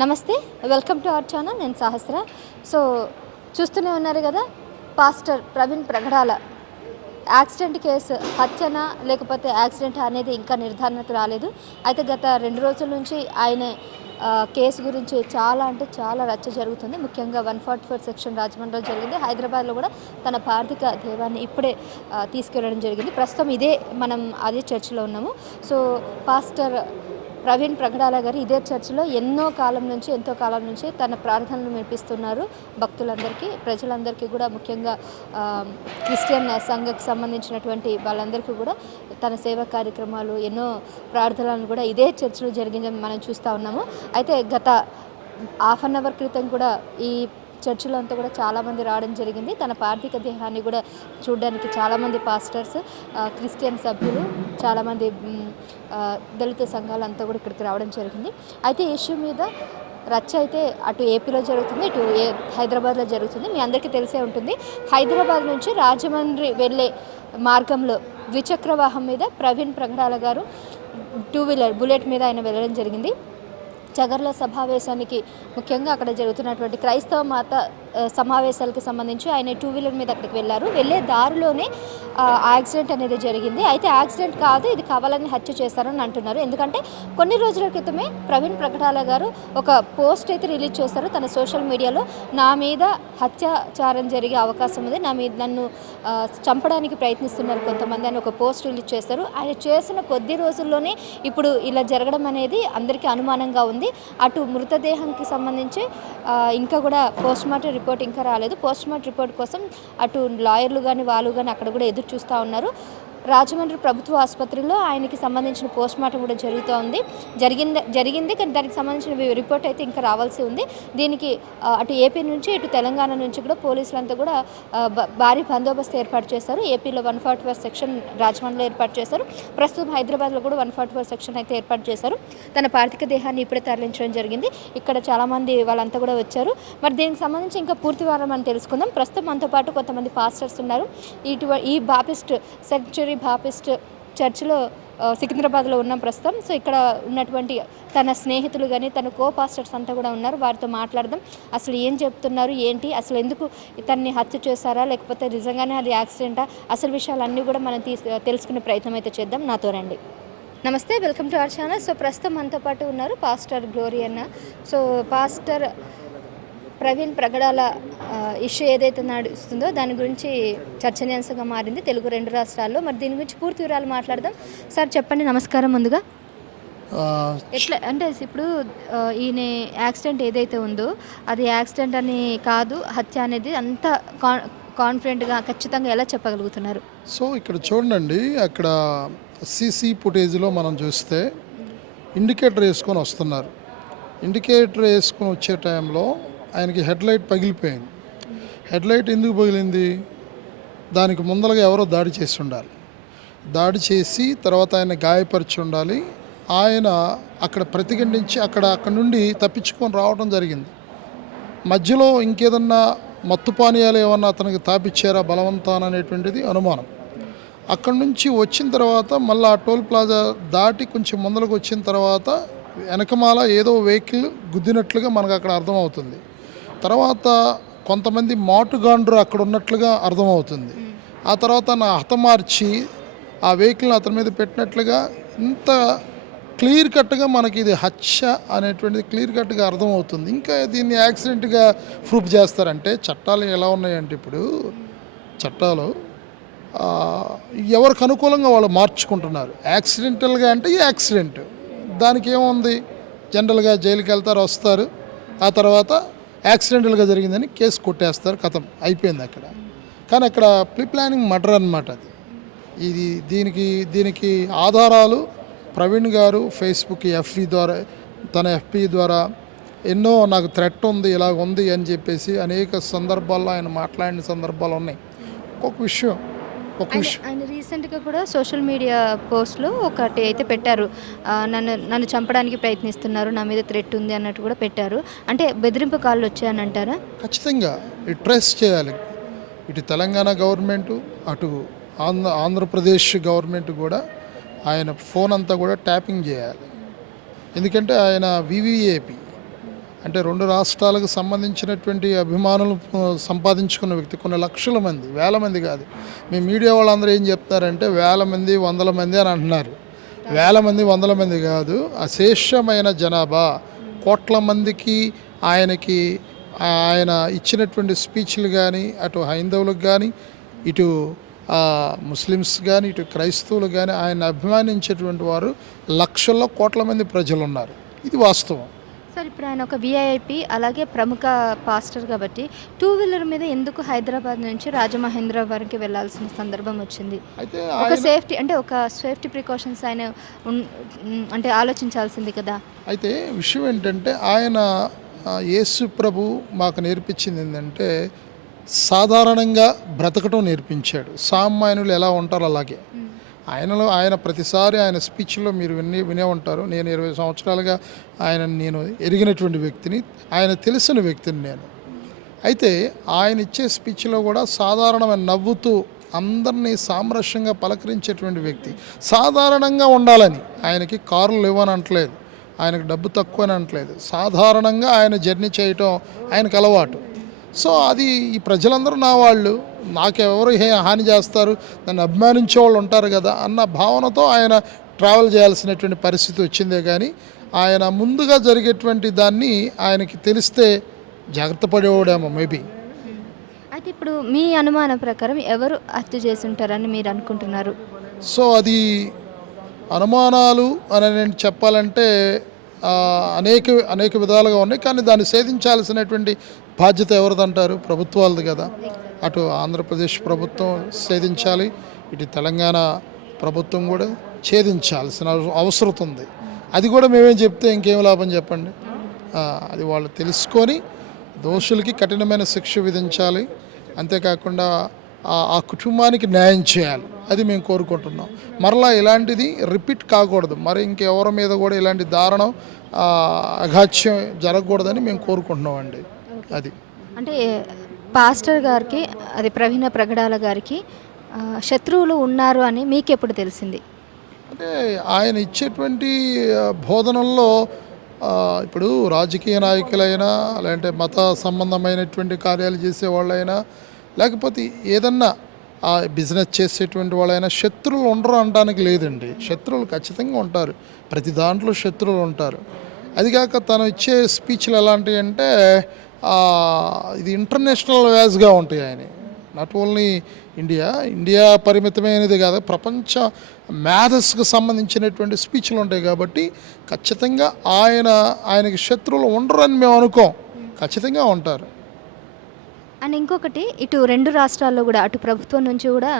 నమస్తే, welcome to our channel. నేను సహస్ర. So చూస్తూనే ఉన్నారు కదా, pastor Praveen Pragadala accident case హత్యనా లేకపోతే యాక్సిడెంట్ అనేది ఇంకా నిర్ధారణకు రాలేదు. అయితే గత 2 రోజుల నుంచి ఆయన కేసు గురించి చాలా అంటే చాలా రచ్చ జరుగుతుంది. ముఖ్యంగా 144 సెక్షన్ రాజమండ్రిలో జరిగింది. హైదరాబాద్లో కూడా తన పార్థిక దేవాన్ని ఇప్పుడే తీసుకెళ్ళడం జరిగింది. ప్రస్తుతం మనం అదే చర్చిలో ఉన్నాము. సో పాస్టర్ ప్రవీణ్ ప్రగడాల గారు ఇదే చర్చిలో ఎంతో కాలం నుంచి తన ప్రార్థనలు వినిపిస్తున్నారు భక్తులందరికీ, ప్రజలందరికీ కూడా. ముఖ్యంగా క్రిస్టియన్ సంఘకు సంబంధించినటువంటి వాళ్ళందరికీ కూడా తన సేవా కార్యక్రమాలు, ఎన్నో ప్రార్థనలను కూడా ఇదే చర్చిలో జరిగిందని మనం చూస్తూ ఉన్నాము. అయితే గత హాఫ్ అన్ అవర్ క్రితం కూడా ఈ చర్చిలో అంతా కూడా చాలామంది రావడం జరిగింది. తన పార్థిక దేహాన్ని కూడా చూడడానికి చాలామంది పాస్టర్స్, క్రిస్టియన్ సభ్యులు, చాలామంది దళిత సంఘాలు అంతా కూడా ఇక్కడికి రావడం జరిగింది. అయితే ఈ ఇష్యూ మీద రచ్చ అయితే అటు ఏపీలో జరుగుతుంది, ఇటు హైదరాబాద్లో జరుగుతుంది. మీ అందరికీ తెలిసే ఉంటుంది. హైదరాబాద్ నుంచి రాజమండ్రి వెళ్ళే మార్గంలో ద్విచక్ర వాహనం మీద ప్రవీణ్ ప్రగడాల గారు 2 వీలర్ బుల్లెట్ మీద ఆయన వెళ్ళడం జరిగింది. చగర్ల సమావేశానికి, ముఖ్యంగా అక్కడ జరుగుతున్నటువంటి క్రైస్తవ మత సమావేశాలకు సంబంధించి ఆయన 2 వీలర్ మీద అక్కడికి వెళ్ళారు. వెళ్ళే దారిలోనే యాక్సిడెంట్ అనేది జరిగింది. అయితే యాక్సిడెంట్ కాదు, ఇది కావాలని హత్య చేస్తారని అంటున్నారు. ఎందుకంటే కొన్ని రోజుల క్రితమే ప్రవీణ్ ప్రగడాల గారు ఒక పోస్ట్ అయితే రిలీజ్ చేశారు తన సోషల్ మీడియాలో. నా మీద హత్యాచారం జరిగే అవకాశం ఉంది, నన్ను చంపడానికి ప్రయత్నిస్తున్నారు కొంతమంది అని ఒక పోస్ట్ రిలీజ్ చేశారు. ఆయన చేసిన కొద్ది రోజుల్లోనే ఇప్పుడు ఇలా జరగడం అనేది అందరికీ అనుమానంగా ఉంది. అటు మృతదేహానికి సంబంధించి ఇంకా కూడా పోస్ట్మార్టం రిపోర్ట్ ఇంకా రాలేదు. పోస్ట్మార్టం రిపోర్ట్ కోసం అటు లాయర్లు కానీ వాళ్ళు కానీ అక్కడ కూడా ఎదురు చూస్తూ ఉన్నారు. రాజమండ్రి ప్రభుత్వ ఆసుపత్రిలో ఆయనకి సంబంధించిన పోస్ట్మార్టం కూడా జరిగింది కానీ దానికి సంబంధించిన రిపోర్ట్ అయితే ఇంకా రావాల్సి ఉంది. దీనికి అటు ఏపీ నుంచి ఇటు తెలంగాణ నుంచి కూడా పోలీసులంతా కూడా భారీ బందోబస్తు ఏర్పాటు చేశారు. ఏపీలో 144 సెక్షన్ రాజమండ్రిలో ఏర్పాటు చేశారు. ప్రస్తుతం హైదరాబాద్లో కూడా 144 సెక్షన్ అయితే ఏర్పాటు చేశారు. తన పార్థిక దేహాన్ని ఇప్పుడే తరలించడం జరిగింది. ఇక్కడ చాలామంది వాళ్ళంతా కూడా వచ్చారు. మరి దీనికి సంబంధించి ఇంకా పూర్తి వివరాలు మనం తెలుసుకుందాం. ప్రస్తుతం మనతో పాటు కొంతమంది పాస్టర్స్ ఉన్నారు. ఈ బాపిస్ట్ సెంచురీ బాపిస్ట్ చర్చిలో సికింద్రాబాద్లో ఉన్నాం ప్రస్తుతం. సో ఇక్కడ ఉన్నటువంటి తన స్నేహితులు కానీ తన కో పాస్టర్స్ అంతా కూడా ఉన్నారు. వారితో మాట్లాడదాం. అసలు ఏం చెప్తున్నారు, ఏంటి, అసలు ఎందుకు ఇతన్ని హత్య చేశారా లేకపోతే నిజంగానే అది యాక్సిడెంటా, అసలు విషయాలన్నీ కూడా మనం తెలుసుకునే ప్రయత్నం అయితే చేద్దాం. నాతో రండి. నమస్తే, welcome to our channel. So ప్రస్తుతం మనతో పాటు ఉన్నారు పాస్టర్ గ్లోరీ అన్న. So pastor Praveen Pragadala issue ఏదైతే నడుస్తుందో దాని గురించి చర్చనీయాంశంగా మారింది తెలుగు 2 రాష్ట్రాల్లో. మరి దీని గురించి పూర్తి వివరాలు మాట్లాడదాం. సార్ చెప్పండి. నమస్కారం. ముందుగా ఎట్లా అంటే ఇప్పుడు ఈయన యాక్సిడెంట్ ఏదైతే ఉందో అది యాక్సిడెంట్ అని కాదు, హత్య అనేది అంత కాన్ఫిడెంట్గా ఖచ్చితంగా ఎలా చెప్పగలుగుతున్నారు? సో ఇక్కడ చూడండి, అక్కడ సీసీ ఫుటేజ్లో మనం చూస్తే ఇండికేటర్ వేసుకొని వస్తున్నారు. ఇండికేటర్ వేసుకొని వచ్చే టైంలో ఆయనకి హెడ్లైట్ పగిలిపోయింది. హెడ్లైట్ ఎందుకు పగిలింది? దానికి ముందరగా ఎవరో దాడి చేసి ఉండాలి. దాడి చేసి తర్వాత ఆయన గాయపరిచి ఉండాలి. ఆయన అక్కడ ప్రతిఘటించి అక్కడ నుండి తప్పించుకొని రావడం జరిగింది. మధ్యలో ఇంకేదన్నా మత్తు పానీయాలు ఏమన్నా అతనికి తాపిచ్చారా బలవంతాన అనేటువంటిది అనుమానం. అక్కడి నుంచి వచ్చిన తర్వాత మళ్ళీ ఆ టోల్ ప్లాజా దాటి కొంచెం ముందరకు వచ్చిన తర్వాత వెనకమాల ఏదో వెహికల్ గుద్దినట్లుగా మనకు అక్కడ అర్థమవుతుంది. తర్వాత కొంతమంది మాటుగాండ్రు అక్కడ ఉన్నట్లుగా అర్థమవుతుంది. ఆ తర్వాత నా హతమార్చి ఆ వెహికల్ని అతని మీద పెట్టినట్లుగా ఇంత క్లియర్ కట్గా మనకి ఇది హత్య అనేటువంటిది క్లియర్ కట్గా అర్థమవుతుంది. ఇంకా దీన్ని యాక్సిడెంట్గా ప్రూఫ్ చేస్తారంటే చట్టాలు ఎలా ఉన్నాయంటే ఇప్పుడు చట్టాలు ఎవరికి అనుకూలంగా వాళ్ళు మార్చుకుంటున్నారు. యాక్సిడెంటల్గా అంటే ఈ యాక్సిడెంట్, దానికి ఏముంది, జనరల్గా జైలుకి వెళ్తారు, వస్తారు, ఆ తర్వాత యాక్సిడెంటల్గా జరిగిందని కేసు కొట్టేస్తారు, కథం అయిపోయింది అక్కడ. కానీ అక్కడ ప్రీ ప్లానింగ్ మర్డర్ అనమాట అది. దీనికి ఆధారాలు ప్రవీణ్ గారు ఫేస్బుక్ తన ఎఫ్బి ద్వారా ఎన్నో నాకు థ్రెట్ ఉంది, ఇలాగ ఉంది అని చెప్పేసి అనేక సందర్భాల్లో ఆయన మాట్లాడిన సందర్భాలు ఉన్నాయి. ఒక విషయం ఆయన రీసెంట్గా కూడా సోషల్ మీడియా పోస్ట్లో ఒకటి అయితే పెట్టారు. నన్ను చంపడానికి ప్రయత్నిస్తున్నారు, నా మీద థ్రెట్ ఉంది అన్నట్టు కూడా పెట్టారు. అంటే బెదిరింపు కాళ్ళు వచ్చాయని అంటారా? ఖచ్చితంగా ట్రేస్ చేయాలి. ఇటు తెలంగాణ గవర్నమెంటు, అటు ఆంధ్రప్రదేశ్ గవర్నమెంట్ కూడా ఆయన ఫోన్ అంతా కూడా ట్యాపింగ్ చేయాలి. ఎందుకంటే ఆయన వివిఐపి అంటే 2 రాష్ట్రాలకు సంబంధించినటువంటి అభిమానులు సంపాదించుకున్న వ్యక్తి. కొన్ని లక్షల మంది, వేల మంది కాదు. మీ మీడియా వాళ్ళందరూ ఏం చెప్తారంటే వేల మంది, వందల మంది అని అంటున్నారు. వేల మంది, వందల మంది కాదు, అశేషమైన జనాభా, కోట్ల మందికి ఆయనకి ఆయన ఇచ్చినటువంటి స్పీచ్లు కానీ, అటు హైందవులకు కానీ, ఇటు ముస్లిమ్స్ కానీ, ఇటు క్రైస్తవులు కానీ ఆయన అభిమానించేటువంటి వారు లక్షల్లో, కోట్ల మంది ప్రజలు ఉన్నారు. ఇది వాస్తవం. సార్, ఇప్పుడు ఆయన ఒక విఐపి, అలాగే ప్రముఖ పాస్టర్ కాబట్టి 2 వీలర్ మీద ఎందుకు హైదరాబాద్ నుంచి రాజమహేంద్రవరంకి వెళ్ళాల్సిన సందర్భం వచ్చింది? అయితే ఒక సేఫ్టీ ప్రికాషన్స్ ఆయన అంటే ఆలోచించాల్సింది కదా. అయితే విషయం ఏంటంటే ఆయన యేసు ప్రభు మాకు నేర్పించింది ఏంటంటే సాధారణంగా బ్రతకటం నేర్పించాడు. సామాన్యులు ఎలా ఉంటారో అలాగే ఆయన ప్రతిసారి ఆయన స్పీచ్లో మీరు వినే ఉంటారు. నేను 20 సంవత్సరాలుగా నేను ఎరిగినటువంటి వ్యక్తిని, ఆయన తెలిసిన వ్యక్తిని నేను. అయితే ఆయన ఇచ్చే స్పీచ్లో కూడా సాధారణమైన నవ్వుతూ అందరినీ సామరస్యంగా పలకరించేటువంటి వ్యక్తి. సాధారణంగా ఉండాలని, ఆయనకి కారులు ఇవ్వని అంటలేదు, ఆయనకు డబ్బు తక్కువ అని అంటలేదు. సాధారణంగా ఆయన జర్నీ చేయటం ఆయనకు అలవాటు. సో అది ఈ ప్రజలందరూ నా వాళ్ళు, నాకెవరు హాని చేస్తారు, నన్ను అభిమానించే వాళ్ళు ఉంటారు కదా అన్న భావనతో ఆయన ట్రావెల్ చేయాల్సినటువంటి పరిస్థితి వచ్చిందే కానీ ఆయన ముందుగా జరిగేటువంటి దాన్ని ఆయనకి తెలిస్తే జాగ్రత్త పడేవాడేమో మేబీ. అయితే ఇప్పుడు మీ అనుమానం ప్రకారం ఎవరు హత్య చేసి ఉంటారని మీరు అనుకుంటున్నారు? సో అది అనుమానాలు అని నేను చెప్పాలంటే అనేక విధాలుగా ఉన్నాయి. కానీ దాన్ని ఛేదించాల్సినటువంటి బాధ్యత ఎవరిదంటారు? ప్రభుత్వాలది కదా. అటు ఆంధ్రప్రదేశ్ ప్రభుత్వం ఛేదించాలి, ఇటు తెలంగాణ ప్రభుత్వం కూడా ఛేదించాల్సిన అవసరం ఉంది. అది కూడా మేమేం చెప్తే ఇంకేం లాభం చెప్పండి. అది వాళ్ళు తెలుసుకొని దోషులకి కఠినమైన శిక్ష విధించాలి. అంతేకాకుండా ఆ కుటుంబానికి న్యాయం చేయాలి. అది మేము కోరుకుంటున్నాం. మరలా ఇలాంటిది రిపీట్ కాకూడదు, మరి ఇంకెవరి మీద కూడా ఇలాంటి దారుణం అఘాత్యం జరగకూడదని మేము కోరుకుంటున్నాం అండి. అది అంటే పాస్టర్ గారికి, అది ప్రవీణ ప్రగడాల గారికి శత్రువులు ఉన్నారు అని మీకు ఎప్పుడు తెలిసింది? అంటే ఆయన ఇచ్చేటువంటి బోధనల్లో ఇప్పుడు రాజకీయ నాయకులైనా, లేదంటే మత సంబంధమైనటువంటి కార్యాలు చేసేవాళ్ళైనా, లేకపోతే ఏదన్నా బిజినెస్ చేసేటువంటి వాళ్ళైనా శత్రువులు ఉండరు అనడానికి లేదండి. శత్రువులు ఖచ్చితంగా ఉంటారు, ప్రతి దాంట్లో శత్రువులు ఉంటారు. అదిగాక తను ఇచ్చే స్పీచ్లు ఎలాంటివి అంటే ఇది ఇంటర్నేషనల్ వ్యాజ్గా ఉంటాయి. ఆయన నాట్ ఓన్లీ ఇండియా పరిమితమైనది కాదు, ప్రపంచ మేధస్కు సంబంధించినటువంటి స్పీచ్లు ఉంటాయి. కాబట్టి ఖచ్చితంగా ఆయనకి శత్రువులు ఉండరు అని మేము అనుకోం, ఖచ్చితంగా ఉంటారు. అండ్ ఇంకొకటి, ఇటు 2 రాష్ట్రాల్లో కూడా అటు ప్రభుత్వం నుంచి కూడా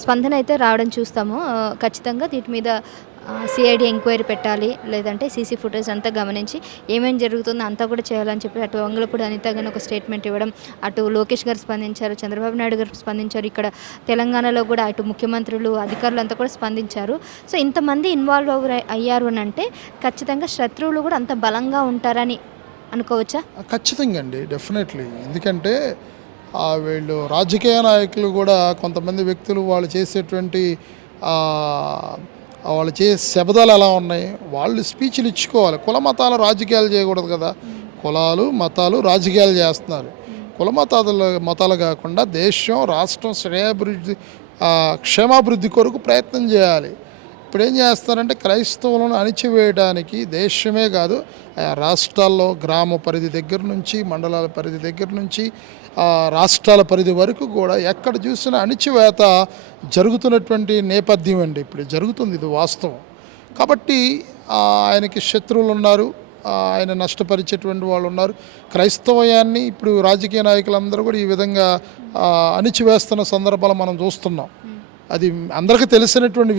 స్పందన అయితే రావడం చూస్తాము. ఖచ్చితంగా వీటి మీద సిఐడి ఎంక్వైరీ పెట్టాలి, లేదంటే సీసీ ఫుటేజ్ అంతా గమనించి ఏమేమి జరుగుతుందో అంతా కూడా చేయాలని చెప్పి అటు వంగలపూడి అనిత గారు ఒక స్టేట్మెంట్ ఇవ్వడం, అటు లోకేష్ గారు స్పందించారు, చంద్రబాబు నాయుడు గారు స్పందించారు, ఇక్కడ తెలంగాణలో కూడా అటు ముఖ్యమంత్రులు, అధికారులు అంతా కూడా స్పందించారు. సో ఇంతమంది ఇన్వాల్వ్ అయ్యారు అని అంటే ఖచ్చితంగా శత్రువులు కూడా అంత బలంగా ఉంటారని అనుకోవచ్చా? ఖచ్చితంగా అండి, డెఫినెట్లీ. ఎందుకంటే వీళ్ళు రాజకీయ నాయకులు కూడా కొంతమంది వ్యక్తులు వాళ్ళు చేసేటువంటి వాళ్ళు చేసే శబ్దాలు ఎలా ఉన్నాయి, వాళ్ళు స్పీచ్లు ఇచ్చుకోవాలి. కుల మతాలు రాజకీయాలు చేయకూడదు కదా. కులాలు మతాలు రాజకీయాలు చేస్తున్నారు. కుల మతాలు కాకుండా దేశం, రాష్ట్రం క్షేమాభివృద్ధి కొరకు ప్రయత్నం చేయాలి. ఇప్పుడు ఏం చేస్తారంటే క్రైస్తవులను అణిచివేయడానికి దేశమే కాదు, రాష్ట్రాల్లో గ్రామ పరిధి దగ్గర నుంచి, మండలాల పరిధి దగ్గర నుంచి, రాష్ట్రాల పరిధి వరకు కూడా ఎక్కడ చూసినా అణిచివేత జరుగుతున్నటువంటి నేపథ్యం అండి. ఇప్పుడు జరుగుతుంది, ఇది వాస్తవం. కాబట్టి ఆయనకి శత్రువులు ఉన్నారు, ఆయన నష్టపరిచేటువంటి వాళ్ళు ఉన్నారు. క్రైస్తవయాన్ని ఇప్పుడు రాజకీయ నాయకులందరూ కూడా ఈ విధంగా అణిచివేస్తున్న సందర్భాలు మనం చూస్తున్నాం. అది అందరికీ తెలిసినటువంటి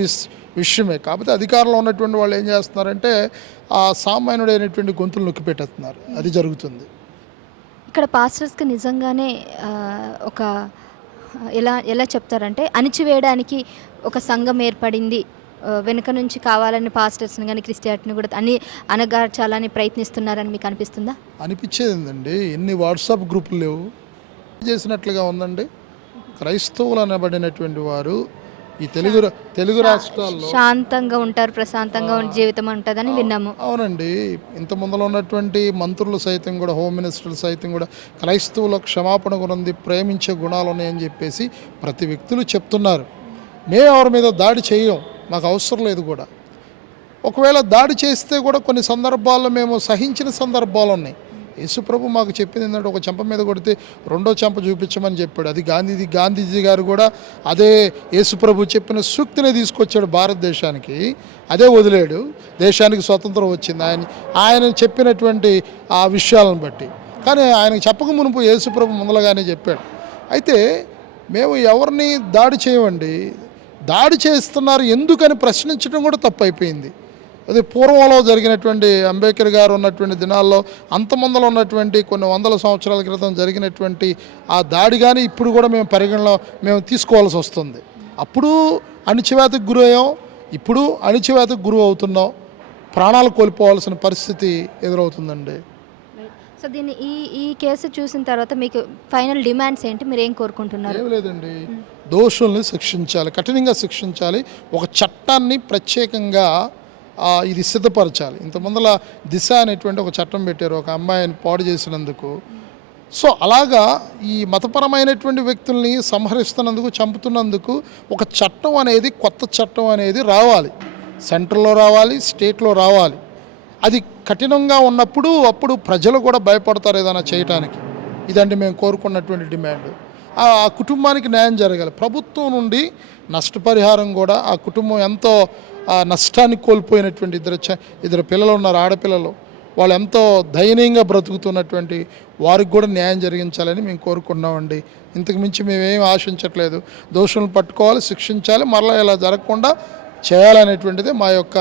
విషయమే. కాకపోతే అధికారంలో ఉన్నటువంటి వాళ్ళు ఏం చేస్తున్నారంటే సామాన్యుడైనటువంటి గొంతులు నొక్కి పెట్టేస్తున్నారు. అది జరుగుతుంది. ఇక్కడ పాస్టర్స్కి నిజంగానే ఒక ఎలా చెప్తారంటే అణిచివేయడానికి ఒక సంఘం ఏర్పడింది, వెనుక నుంచి కావాలని పాస్టర్స్ని కానీ క్రిస్టియానిటీని కూడా అణగార్చాలని ప్రయత్నిస్తున్నారని మీకు అనిపిస్తుందా? అనిపించేది ఏంటండి, ఎన్ని వాట్సాప్ గ్రూపులు లేవు చేసినట్లుగా ఉందండి. క్రైస్తవులు అనబడినటువంటి వారు ఈ తెలుగు రాష్ట్రాల్లో శాంతంగా ఉంటారు, ప్రశాంతంగా జీవితం ఉంటుందని విన్నాము. అవునండి. ఇంత ముందర ఉన్నటువంటి మంత్రులు సైతం కూడా, హోమ్ మినిస్టర్లు సైతం కూడా క్రైస్తవుల క్షమాపణ గుణంది, ప్రేమించే గుణాలు ఉన్నాయని చెప్పేసి ప్రతి వ్యక్తులు చెప్తున్నారు. మేము ఎవరి మీద దాడి చేయం, మాకు అవసరం లేదు కూడా. ఒకవేళ దాడి చేస్తే కూడా కొన్ని సందర్భాల్లో మేము సహించిన సందర్భాలు ఉన్నాయి. యేసుప్రభు మాకు చెప్పింది ఏంటంటే, ఒక చెంప మీద కొడితే రెండో చెంప చూపించమని చెప్పాడు. అది గాంధీజీ గారు కూడా అదే యేసుప్రభు చెప్పిన సూక్తిని తీసుకొచ్చాడు భారతదేశానికి, అదే వదిలేడు. దేశానికి స్వతంత్రం వచ్చింది ఆయన చెప్పినటువంటి ఆ విషయాలను బట్టి. కానీ ఆయనకు చెప్పక మునుపు యేసుప్రభు ముందలగానే చెప్పాడు. అయితే మేము ఎవరిని దాడి చేయమండి, దాడి చేస్తున్నారు ఎందుకని ప్రశ్నించడం కూడా తప్పు అయిపోయింది. అదే పూర్వంలో జరిగినటువంటి అంబేద్కర్ గారు ఉన్నటువంటి దినాల్లో, అంతమందిలో ఉన్నటువంటి కొన్ని వందల సంవత్సరాల క్రితం జరిగినటువంటి ఆ దాడి కానీ ఇప్పుడు కూడా మేము తీసుకోవాల్సి వస్తుంది. అప్పుడు అణిచివేతకు గురయ్యాం, ఇప్పుడు అణిచివేతకు గురి అవుతున్నాం, ప్రాణాలు కోల్పోవాల్సిన పరిస్థితి ఎదురవుతుందండి. సో దీన్ని ఈ కేసు చూసిన తర్వాత మీకు ఫైనల్ డిమాండ్స్ ఏంటి, మీరు ఏం కోరుకుంటున్నారు? ఏం లేదండి, దోషుల్ని శిక్షించాలి, కఠినంగా శిక్షించాలి. ఒక చట్టాన్ని ప్రత్యేకంగా ఇది సిద్ధపరచాలి. ఇంతమందిలా దిశ అనేటువంటి ఒక చట్టం పెట్టారు, ఒక అమ్మాయిని పాడు చేసినందుకు. సో అలాగా ఈ మతపరమైనటువంటి వ్యక్తుల్ని సంహరిస్తున్నందుకు, చంపుతున్నందుకు ఒక చట్టం అనేది, కొత్త చట్టం అనేది రావాలి. సెంట్రల్లో రావాలి, స్టేట్లో రావాలి. అది కఠినంగా ఉన్నప్పుడు అప్పుడు ప్రజలు కూడా భయపడతారు ఏదైనా చేయటానికి. ఇదండి మేము కోరుకున్నటువంటి డిమాండ్. ఆ కుటుంబానికి న్యాయం జరగాలి. ప్రభుత్వం నుండి నష్టపరిహారం కూడా, ఆ కుటుంబం ఎంతో నష్టాన్ని కోల్పోయినటువంటి ఇద్దరు పిల్లలు ఉన్నారు, ఆడపిల్లలు, వాళ్ళు ఎంతో దయనీయంగా బ్రతుకుతున్నటువంటి వారికి కూడా న్యాయం జరిగించాలని మేము కోరుకున్నామండి. ఇంతకు మించి మేమేం ఆశించట్లేదు. దోషులను పట్టుకోవాలి, శిక్షించాలి, మరలా ఇలా జరగకుండా చేయాలనేటువంటిది మా యొక్క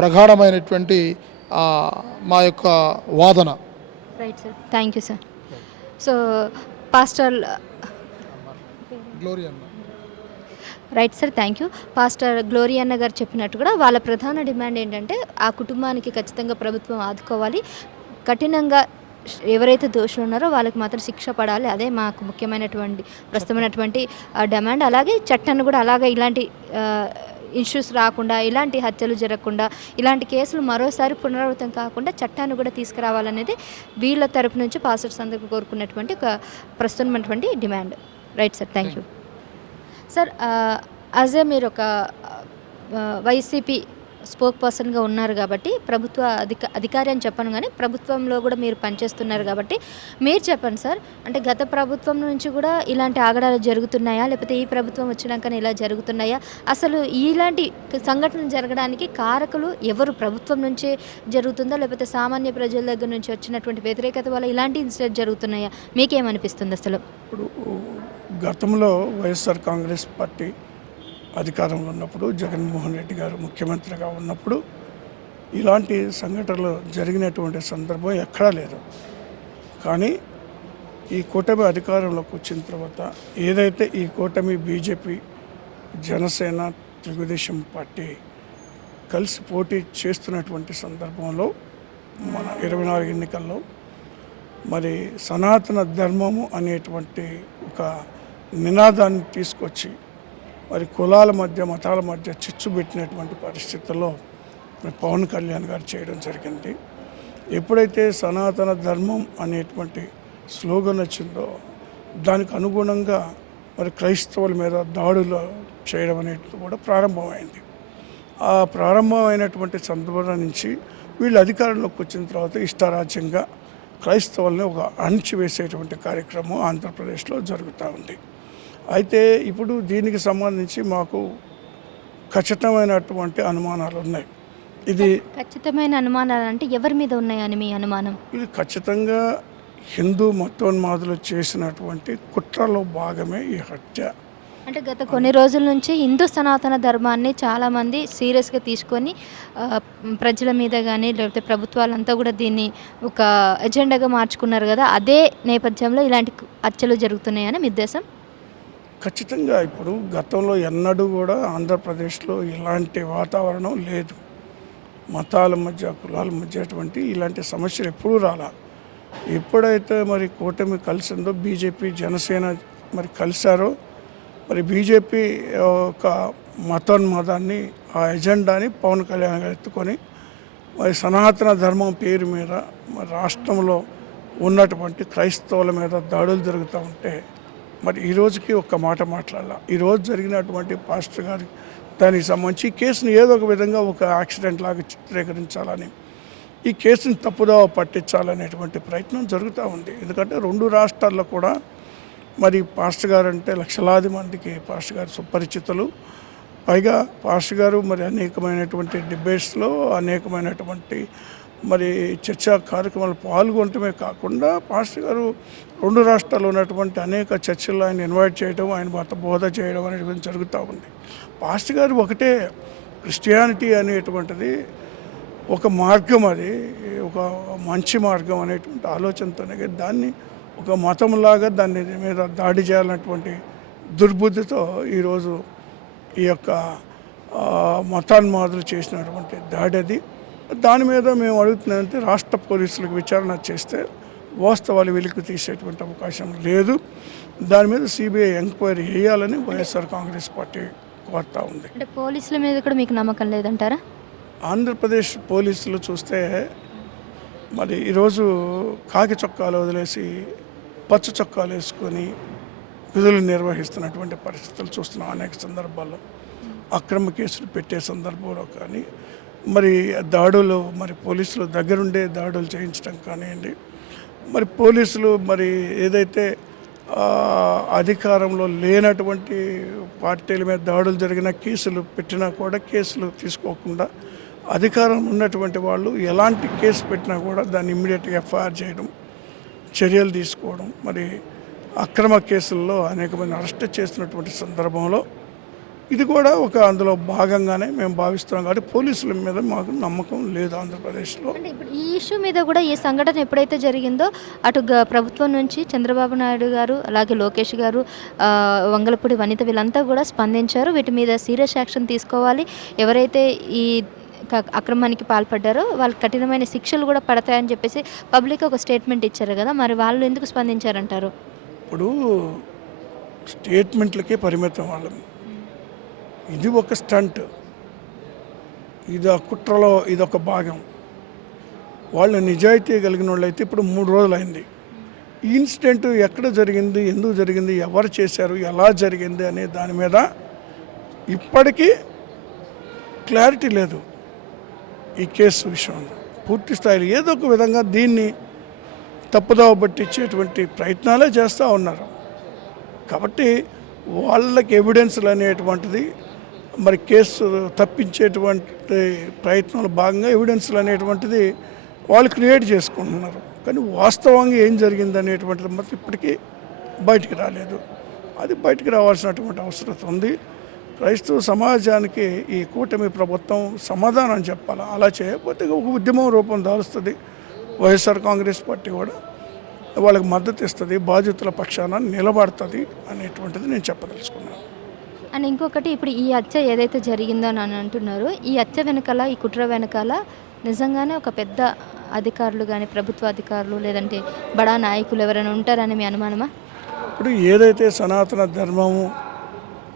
ప్రగాఢమైనటువంటి మా యొక్క వాదన. Right sir, thank you sir. So pastor Gloria, right sir, thank you. Pastor Gloria అన్న గారు చెప్పినట్టు కూడా వాళ్ళ ప్రధాన డిమాండ్ ఏంటంటే, ఆ కుటుంబానికి ఖచ్చితంగా ప్రభుత్వం ఆదుకోవాలి, కఠినంగా ఎవరైతే దోషులు ఉన్నారో వాళ్ళకి మాత్రం శిక్ష పడాలి. అదే మాకు ముఖ్యమైనటువంటి ప్రస్తుతమైనటువంటి డిమాండ్. అలాగే చట్టాన్ని కూడా అలాగే ఇలాంటి ఇష్యూస్ రాకుండా, ఇలాంటి హత్యలు జరగకుండా, ఇలాంటి కేసులు మరోసారి పునరావృతం కాకుండా చట్టాన్ని కూడా తీసుకురావాలనేది వీళ్ళ తరపు నుంచి పాస్టర్స్ అందరికీ కోరుకున్నటువంటి ఒక ప్రస్తుతమైనటువంటి demand. Right sir, thank you sir. As a మీరు ఒక వైసీపీ స్పోక్ పర్సన్గా ఉన్నారు కాబట్టి, ప్రభుత్వ అధికారి అని చెప్పను కానీ ప్రభుత్వంలో కూడా మీరు పనిచేస్తున్నారు కాబట్టి మీరు చెప్పండి సార్. అంటే గత ప్రభుత్వం నుంచి కూడా ఇలాంటి ఆగడాలు జరుగుతున్నాయా, లేకపోతే ఈ ప్రభుత్వం వచ్చినాకనే ఇలా జరుగుతున్నాయా? అసలు ఇలాంటి సంఘటనలు జరగడానికి కారకులు ఎవరు? ప్రభుత్వం నుంచే జరుగుతుందా, లేకపోతే సామాన్య ప్రజల దగ్గర నుంచి వచ్చినటువంటి వ్యతిరేకత వల్ల ఇలాంటి ఇన్సిడెంట్ జరుగుతున్నాయా? మీకేమనిపిస్తుంది అసలు? ఇప్పుడు గతంలో వైఎస్ఆర్ కాంగ్రెస్ పార్టీ అధికారంలో ఉన్నప్పుడు, జగన్మోహన్ రెడ్డి గారు ముఖ్యమంత్రిగా ఉన్నప్పుడు ఇలాంటి సంఘటనలు జరిగినటువంటి సందర్భం ఎక్కడా లేదు. కానీ ఈ కూటమి అధికారంలోకి వచ్చిన తర్వాత ఏదైతే ఈ కూటమి బీజేపీ, జనసేన, తెలుగుదేశం పార్టీ కలిసి పోటీ చేస్తున్నటువంటి సందర్భంలో మన 24 ఎన్నికల్లో మరి సనాతన ధర్మము అనేటువంటి ఒక నినాదాన్ని తీసుకొచ్చి మరి కులాల మధ్య, మతాల మధ్య చిచ్చు పెట్టినటువంటి పరిస్థితుల్లో పవన్ కళ్యాణ్ గారు చేయడం జరిగింది. ఎప్పుడైతే సనాతన ధర్మం అనేటువంటి స్లోగన్ వచ్చిందో దానికి అనుగుణంగా మరి క్రైస్తవుల మీద దాడులు చేయడం అనేది కూడా ప్రారంభమైంది. ఆ ప్రారంభమైనటువంటి సందర్భం నుంచి వీళ్ళు అధికారంలోకి వచ్చిన తర్వాత ఇష్టారాజ్యంగా క్రైస్తవుల్ని ఒక అణిచివేసేటువంటి కార్యక్రమం ఆంధ్రప్రదేశ్లో జరుగుతూ ఉంది. అయితే ఇప్పుడు దీనికి సంబంధించి మాకు ఖచ్చితమైనటువంటి అనుమానాలు ఉన్నాయి. ఇది ఖచ్చితమైన అనుమానాలు అంటే ఎవరి మీద ఉన్నాయని మీ అనుమానం? ఇది ఖచ్చితంగా హిందూ మతోన్మాదులు చేసినటువంటి కుట్రలో భాగమే ఈ హత్య. అంటే గత కొన్ని రోజుల నుంచి హిందూ సనాతన ధర్మాన్ని చాలామంది సీరియస్గా తీసుకొని ప్రజల మీద కానీ, లేకపోతే ప్రభుత్వాలంతా కూడా దీన్ని ఒక ఎజెండాగా మార్చుకున్నారు కదా, అదే నేపథ్యంలో ఇలాంటి హత్యలు జరుగుతున్నాయని మీ ఉద్దేశం? ఖచ్చితంగా ఇప్పుడు గతంలో ఎన్నడూ కూడా ఆంధ్రప్రదేశ్లో ఇలాంటి వాతావరణం లేదు. మతాల మధ్య, కులాల మధ్య అటువంటి ఇలాంటి సమస్యలు ఎప్పుడూ రాలా. ఎప్పుడైతే మరి కూటమి కలిసిందో, బీజేపీ, జనసేన మరి కలిశారో మరి బీజేపీ ఒక మతోన్మాదాన్ని, ఆ ఎజెండాని పవన్ కళ్యాణ్ గారు ఎత్తుకొని మరి సనాతన ధర్మం పేరు మీద మరి రాష్ట్రంలో ఉన్నటువంటి క్రైస్తవుల మీద దాడులు జరుగుతూ ఉంటే మరి ఈ రోజుకి ఒక్క మాట మాట్లాడాల. ఈరోజు జరిగినటువంటి పాస్టర్ గారి దానికి సంబంధించి ఈ కేసును ఏదో ఒక విధంగా ఒక యాక్సిడెంట్ లాగా చిత్రీకరించాలని, ఈ కేసుని తప్పుదోవ పట్టించాలనేటువంటి ప్రయత్నం జరుగుతూ ఉంది. ఎందుకంటే 2 రాష్ట్రాల్లో కూడా మరి పాస్టర్ గారు అంటే లక్షలాది మందికి పాస్టర్ గారు సుపరిచితులు. పైగా పాస్టర్ గారు మరి అనేకమైనటువంటి డిబేట్స్లో, అనేకమైనటువంటి మరి చర్చా కార్యక్రమాలు పాల్గొనటమే కాకుండా పాస్టర్ గారు 2 రాష్ట్రాల్లో ఉన్నటువంటి అనేక చర్చల్లో ఆయన ఇన్వైట్ చేయడం, ఆయన మత బోధ చేయడం అనేది జరుగుతూ ఉంది. పాస్టర్ గారు ఒకటే, క్రిస్టియానిటీ అనేటువంటిది ఒక మార్గం, అది ఒక మంచి మార్గం అనేటువంటి ఆలోచనతోనే దాన్ని ఒక మతంలాగా దాని మీద దాడి చేయాలన్నటువంటి దుర్బుద్ధితో ఈరోజు ఈ యొక్క మతాన్మాదులు చేసినటువంటి దాడి అది. దాని మీద మేము అడుగుతున్నామంటే రాష్ట్ర పోలీసులకు విచారణ చేస్తే వాస్తవాలు వెలికి తీసేటువంటి అవకాశం లేదు. దాని మీద సిబిఐ ఎంక్వైరీ చేయాలని వైఎస్ఆర్ కాంగ్రెస్ పార్టీ కోరుతూ ఉంది. అంటే పోలీసుల మీద కూడా మీకు నమ్మకం లేదంటారా? ఆంధ్రప్రదేశ్ పోలీసులు చూస్తే మరి ఈరోజు కాకి చొక్కాలు వదిలేసి పచ్చ చొక్కాలు వేసుకొని విధులు నిర్వహిస్తున్నటువంటి పరిస్థితులు చూస్తున్నాం. అనేక సందర్భాల్లో అక్రమ కేసులు పెట్టే సందర్భంలో కానీ, మరి దాడులు, మరి పోలీసులు దగ్గరుండే దాడులు చేయించడం కానివ్వండి, మరి పోలీసులు మరి ఏదైతే అధికారంలో లేనటువంటి పార్టీల మీద దాడులు జరిగిన కేసులు పెట్టినా కూడా కేసులు తీసుకోకుండా, అధికారం ఉన్నటువంటి వాళ్ళు ఎలాంటి కేసు పెట్టినా కూడా దాన్ని ఇమ్మీడియట్గా ఎఫ్ఐఆర్ చేయడం, చర్యలు తీసుకోవడం, మరి అక్రమ కేసుల్లో అనేక మంది అరెస్ట్ చేస్తున్నటువంటి సందర్భంలో ఇది కూడా ఒక అందులో భాగంగానే మేము భావిస్తున్నాం. కాబట్టి పోలీసుల మీద మాకు నమ్మకం లేదు ఆంధ్రప్రదేశ్లో. అంటే ఇప్పుడు ఈ ఇష్యూ మీద కూడా, ఈ సంఘటన ఎప్పుడైతే జరిగిందో అటు ప్రభుత్వం నుంచి చంద్రబాబు నాయుడు గారు, అలాగే లోకేష్ గారు, వంగలపూడి వనిత వీళ్ళంతా కూడా స్పందించారు. వీటి మీద సీరియస్ యాక్షన్ తీసుకోవాలి, ఎవరైతే ఈ అక్రమానికి పాల్పడ్డారో వాళ్ళకి కఠినమైన శిక్షలు కూడా పడతాయని చెప్పేసి పబ్లిక్ ఒక స్టేట్మెంట్ ఇచ్చారు కదా, మరి వాళ్ళు ఎందుకు స్పందించారంటారు? ఇప్పుడు స్టేట్మెంట్లకే పరిమితం వాళ్ళం. ఇది ఒక స్టంట్, ఇది ఆ కుట్రలో ఇదొక భాగం. వాళ్ళు నిజాయితీ కలిగిన వాళ్ళు అయితే ఇప్పుడు 3 రోజులైంది. ఈ ఇన్సిడెంట్ ఎక్కడ జరిగింది, ఎందుకు జరిగింది, ఎవరు చేశారు, ఎలా జరిగింది అనే దాని మీద ఇప్పటికీ క్లారిటీ లేదు. ఈ కేసు విషయంలో పూర్తి స్థాయిలో ఏదో ఒక విధంగా దీన్ని తప్పుదోవ పట్టించేటువంటి ప్రయత్నాలే చేస్తూ ఉన్నారు. కాబట్టి వాళ్ళకి ఎవిడెన్స్లు అనేటువంటిది మరి కేసు తప్పించేటువంటి ప్రయత్నంలో భాగంగా ఎవిడెన్స్లు అనేటువంటిది వాళ్ళు క్రియేట్ చేసుకుంటున్నారు. కానీ వాస్తవంగా ఏం జరిగింది అనేటువంటిది మాత్రం ఇప్పటికీ బయటికి రాలేదు. అది బయటికి రావాల్సినటువంటి అవసరం ఉంది. క్రైస్తవ సమాజానికి ఈ కూటమి ప్రభుత్వం సమాధానం చెప్పాలి. అలా చేయకపోతే ఒక ఉద్యమం రూపం దాలుస్తుంది. వైఎస్ఆర్ కాంగ్రెస్ పార్టీ కూడా వాళ్ళకి మద్దతు ఇస్తుంది, బాధితుల పక్షాన నిలబడుతుంది అనేటువంటిది నేను చెప్పదలుచుకున్నాను. అండ్ ఇంకొకటి, ఇప్పుడు ఈ హత్య ఏదైతే జరిగిందో అని అంటున్నారు, ఈ హత్య వెనకాల, ఈ కుట్ర వెనకాల నిజంగానే ఒక పెద్ద అధికారులు కానీ, ప్రభుత్వ అధికారులు లేదంటే బడా నాయకులు ఎవరైనా ఉంటారని మీ అనుమానమా? ఇప్పుడు ఏదైతే సనాతన ధర్మము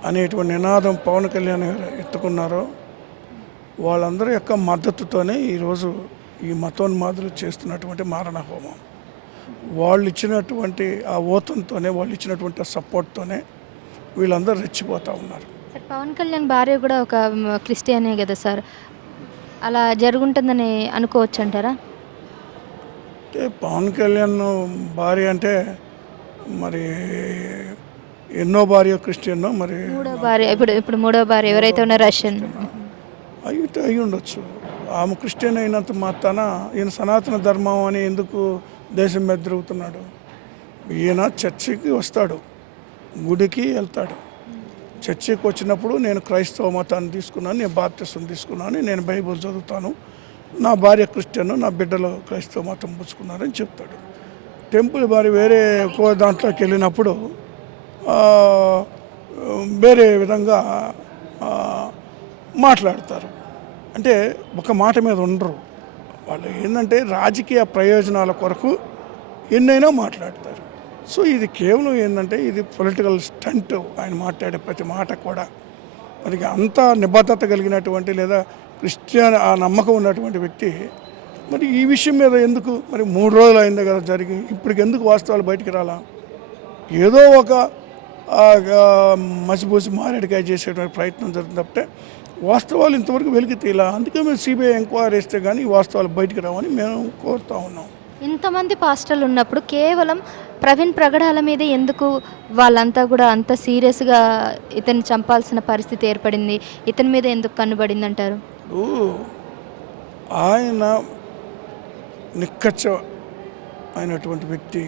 అనేటువంటి నినాదం పవన్ కళ్యాణ్ గారు ఎత్తుకున్నారో వాళ్ళందరి యొక్క మద్దతుతోనే ఈరోజు ఈ మతోన్మాదులు చేస్తున్నటువంటి మారణ హోమం, వాళ్ళు ఇచ్చినటువంటి ఆ ఓతంతోనే, వాళ్ళు ఇచ్చినటువంటి సపోర్ట్తోనే వీళ్ళందరూ రెచ్చిపోతూ ఉన్నారు. సార్, పవన్ కళ్యాణ్ భార్య కూడా ఒక క్రిస్టియనే కదా సార్, అలా జరుగుంటుందని అనుకోవచ్చు అంటారా? అంటే పవన్ కళ్యాణ్ భార్య అంటే మరి ఎన్నో భార్య క్రిస్టియన్, మరి మూడో భార్య, ఇప్పుడు మూడో భార్య ఎవరైతే ఉన్నారో రష్యన్ అయితే అయి ఉండొచ్చు. ఆమె క్రిస్టియన్ అయినంత మాత్రాన ఈయన సనాతన ధర్మం అని ఎందుకు దేశం మీద తిరుగుతున్నాడు? ఈయన చర్చికి వస్తాడు, గుడికి వెళ్తాడు. చర్చికి వచ్చినప్పుడు నేను క్రైస్తవ మతాన్ని తీసుకున్నాను, నేను బాప్టిజం తీసుకున్నాను, నేను బైబుల్ చదువుతాను, నా భార్య క్రిస్టియన్, నా బిడ్డలు క్రైస్తవ మతం పుచ్చుకున్నారని చెప్తాడు. టెంపుల్ మరి వేరే దాంట్లోకి వెళ్ళినప్పుడు వేరే విధంగా మాట్లాడతారు. అంటే ఒక మాట మీద ఉండరు వాళ్ళు. ఏంటంటే రాజకీయ ప్రయోజనాల కొరకు ఎన్నైనా మాట్లాడతారు. సో ఇది కేవలం ఏంటంటే ఇది పొలిటికల్ స్టంట్. ఆయన మాట్లాడే ప్రతి మాట కూడా మరి అంత నిబద్ధత కలిగినటువంటి లేదా క్రిస్టియన్ ఆ నమ్మకం ఉన్నటువంటి వ్యక్తి మరి ఈ విషయం మీద ఎందుకు మరి 3 రోజులు అయింది కదా జరిగి ఇప్పటికి ఎందుకు వాస్తవాలు బయటికి రాలా? ఏదో ఒక మసిపూసి మారేడికాయ చేసేటువంటి ప్రయత్నం జరుగుతుంది తప్పితే వాస్తవాలు ఇంతవరకు వెలికి తీలా. అందుకే మేము సిబిఐ ఎంక్వైరీ వేస్తే కానీ ఈ వాస్తవాలు బయటికి రావని మేము కోరుతూ ఉన్నాం. ఇంతమంది పాస్టర్లు ఉన్నప్పుడు కేవలం ప్రవీణ్ ప్రగడాల మీద ఎందుకు వాళ్ళంతా కూడా అంత సీరియస్గా ఇతన్ని చంపాల్సిన పరిస్థితి ఏర్పడింది? ఇతని మీద ఎందుకు కన్నుబడింది అంటారు? ఇప్పుడు ఆయన నిక్కచ్చ అయినటువంటి వ్యక్తి,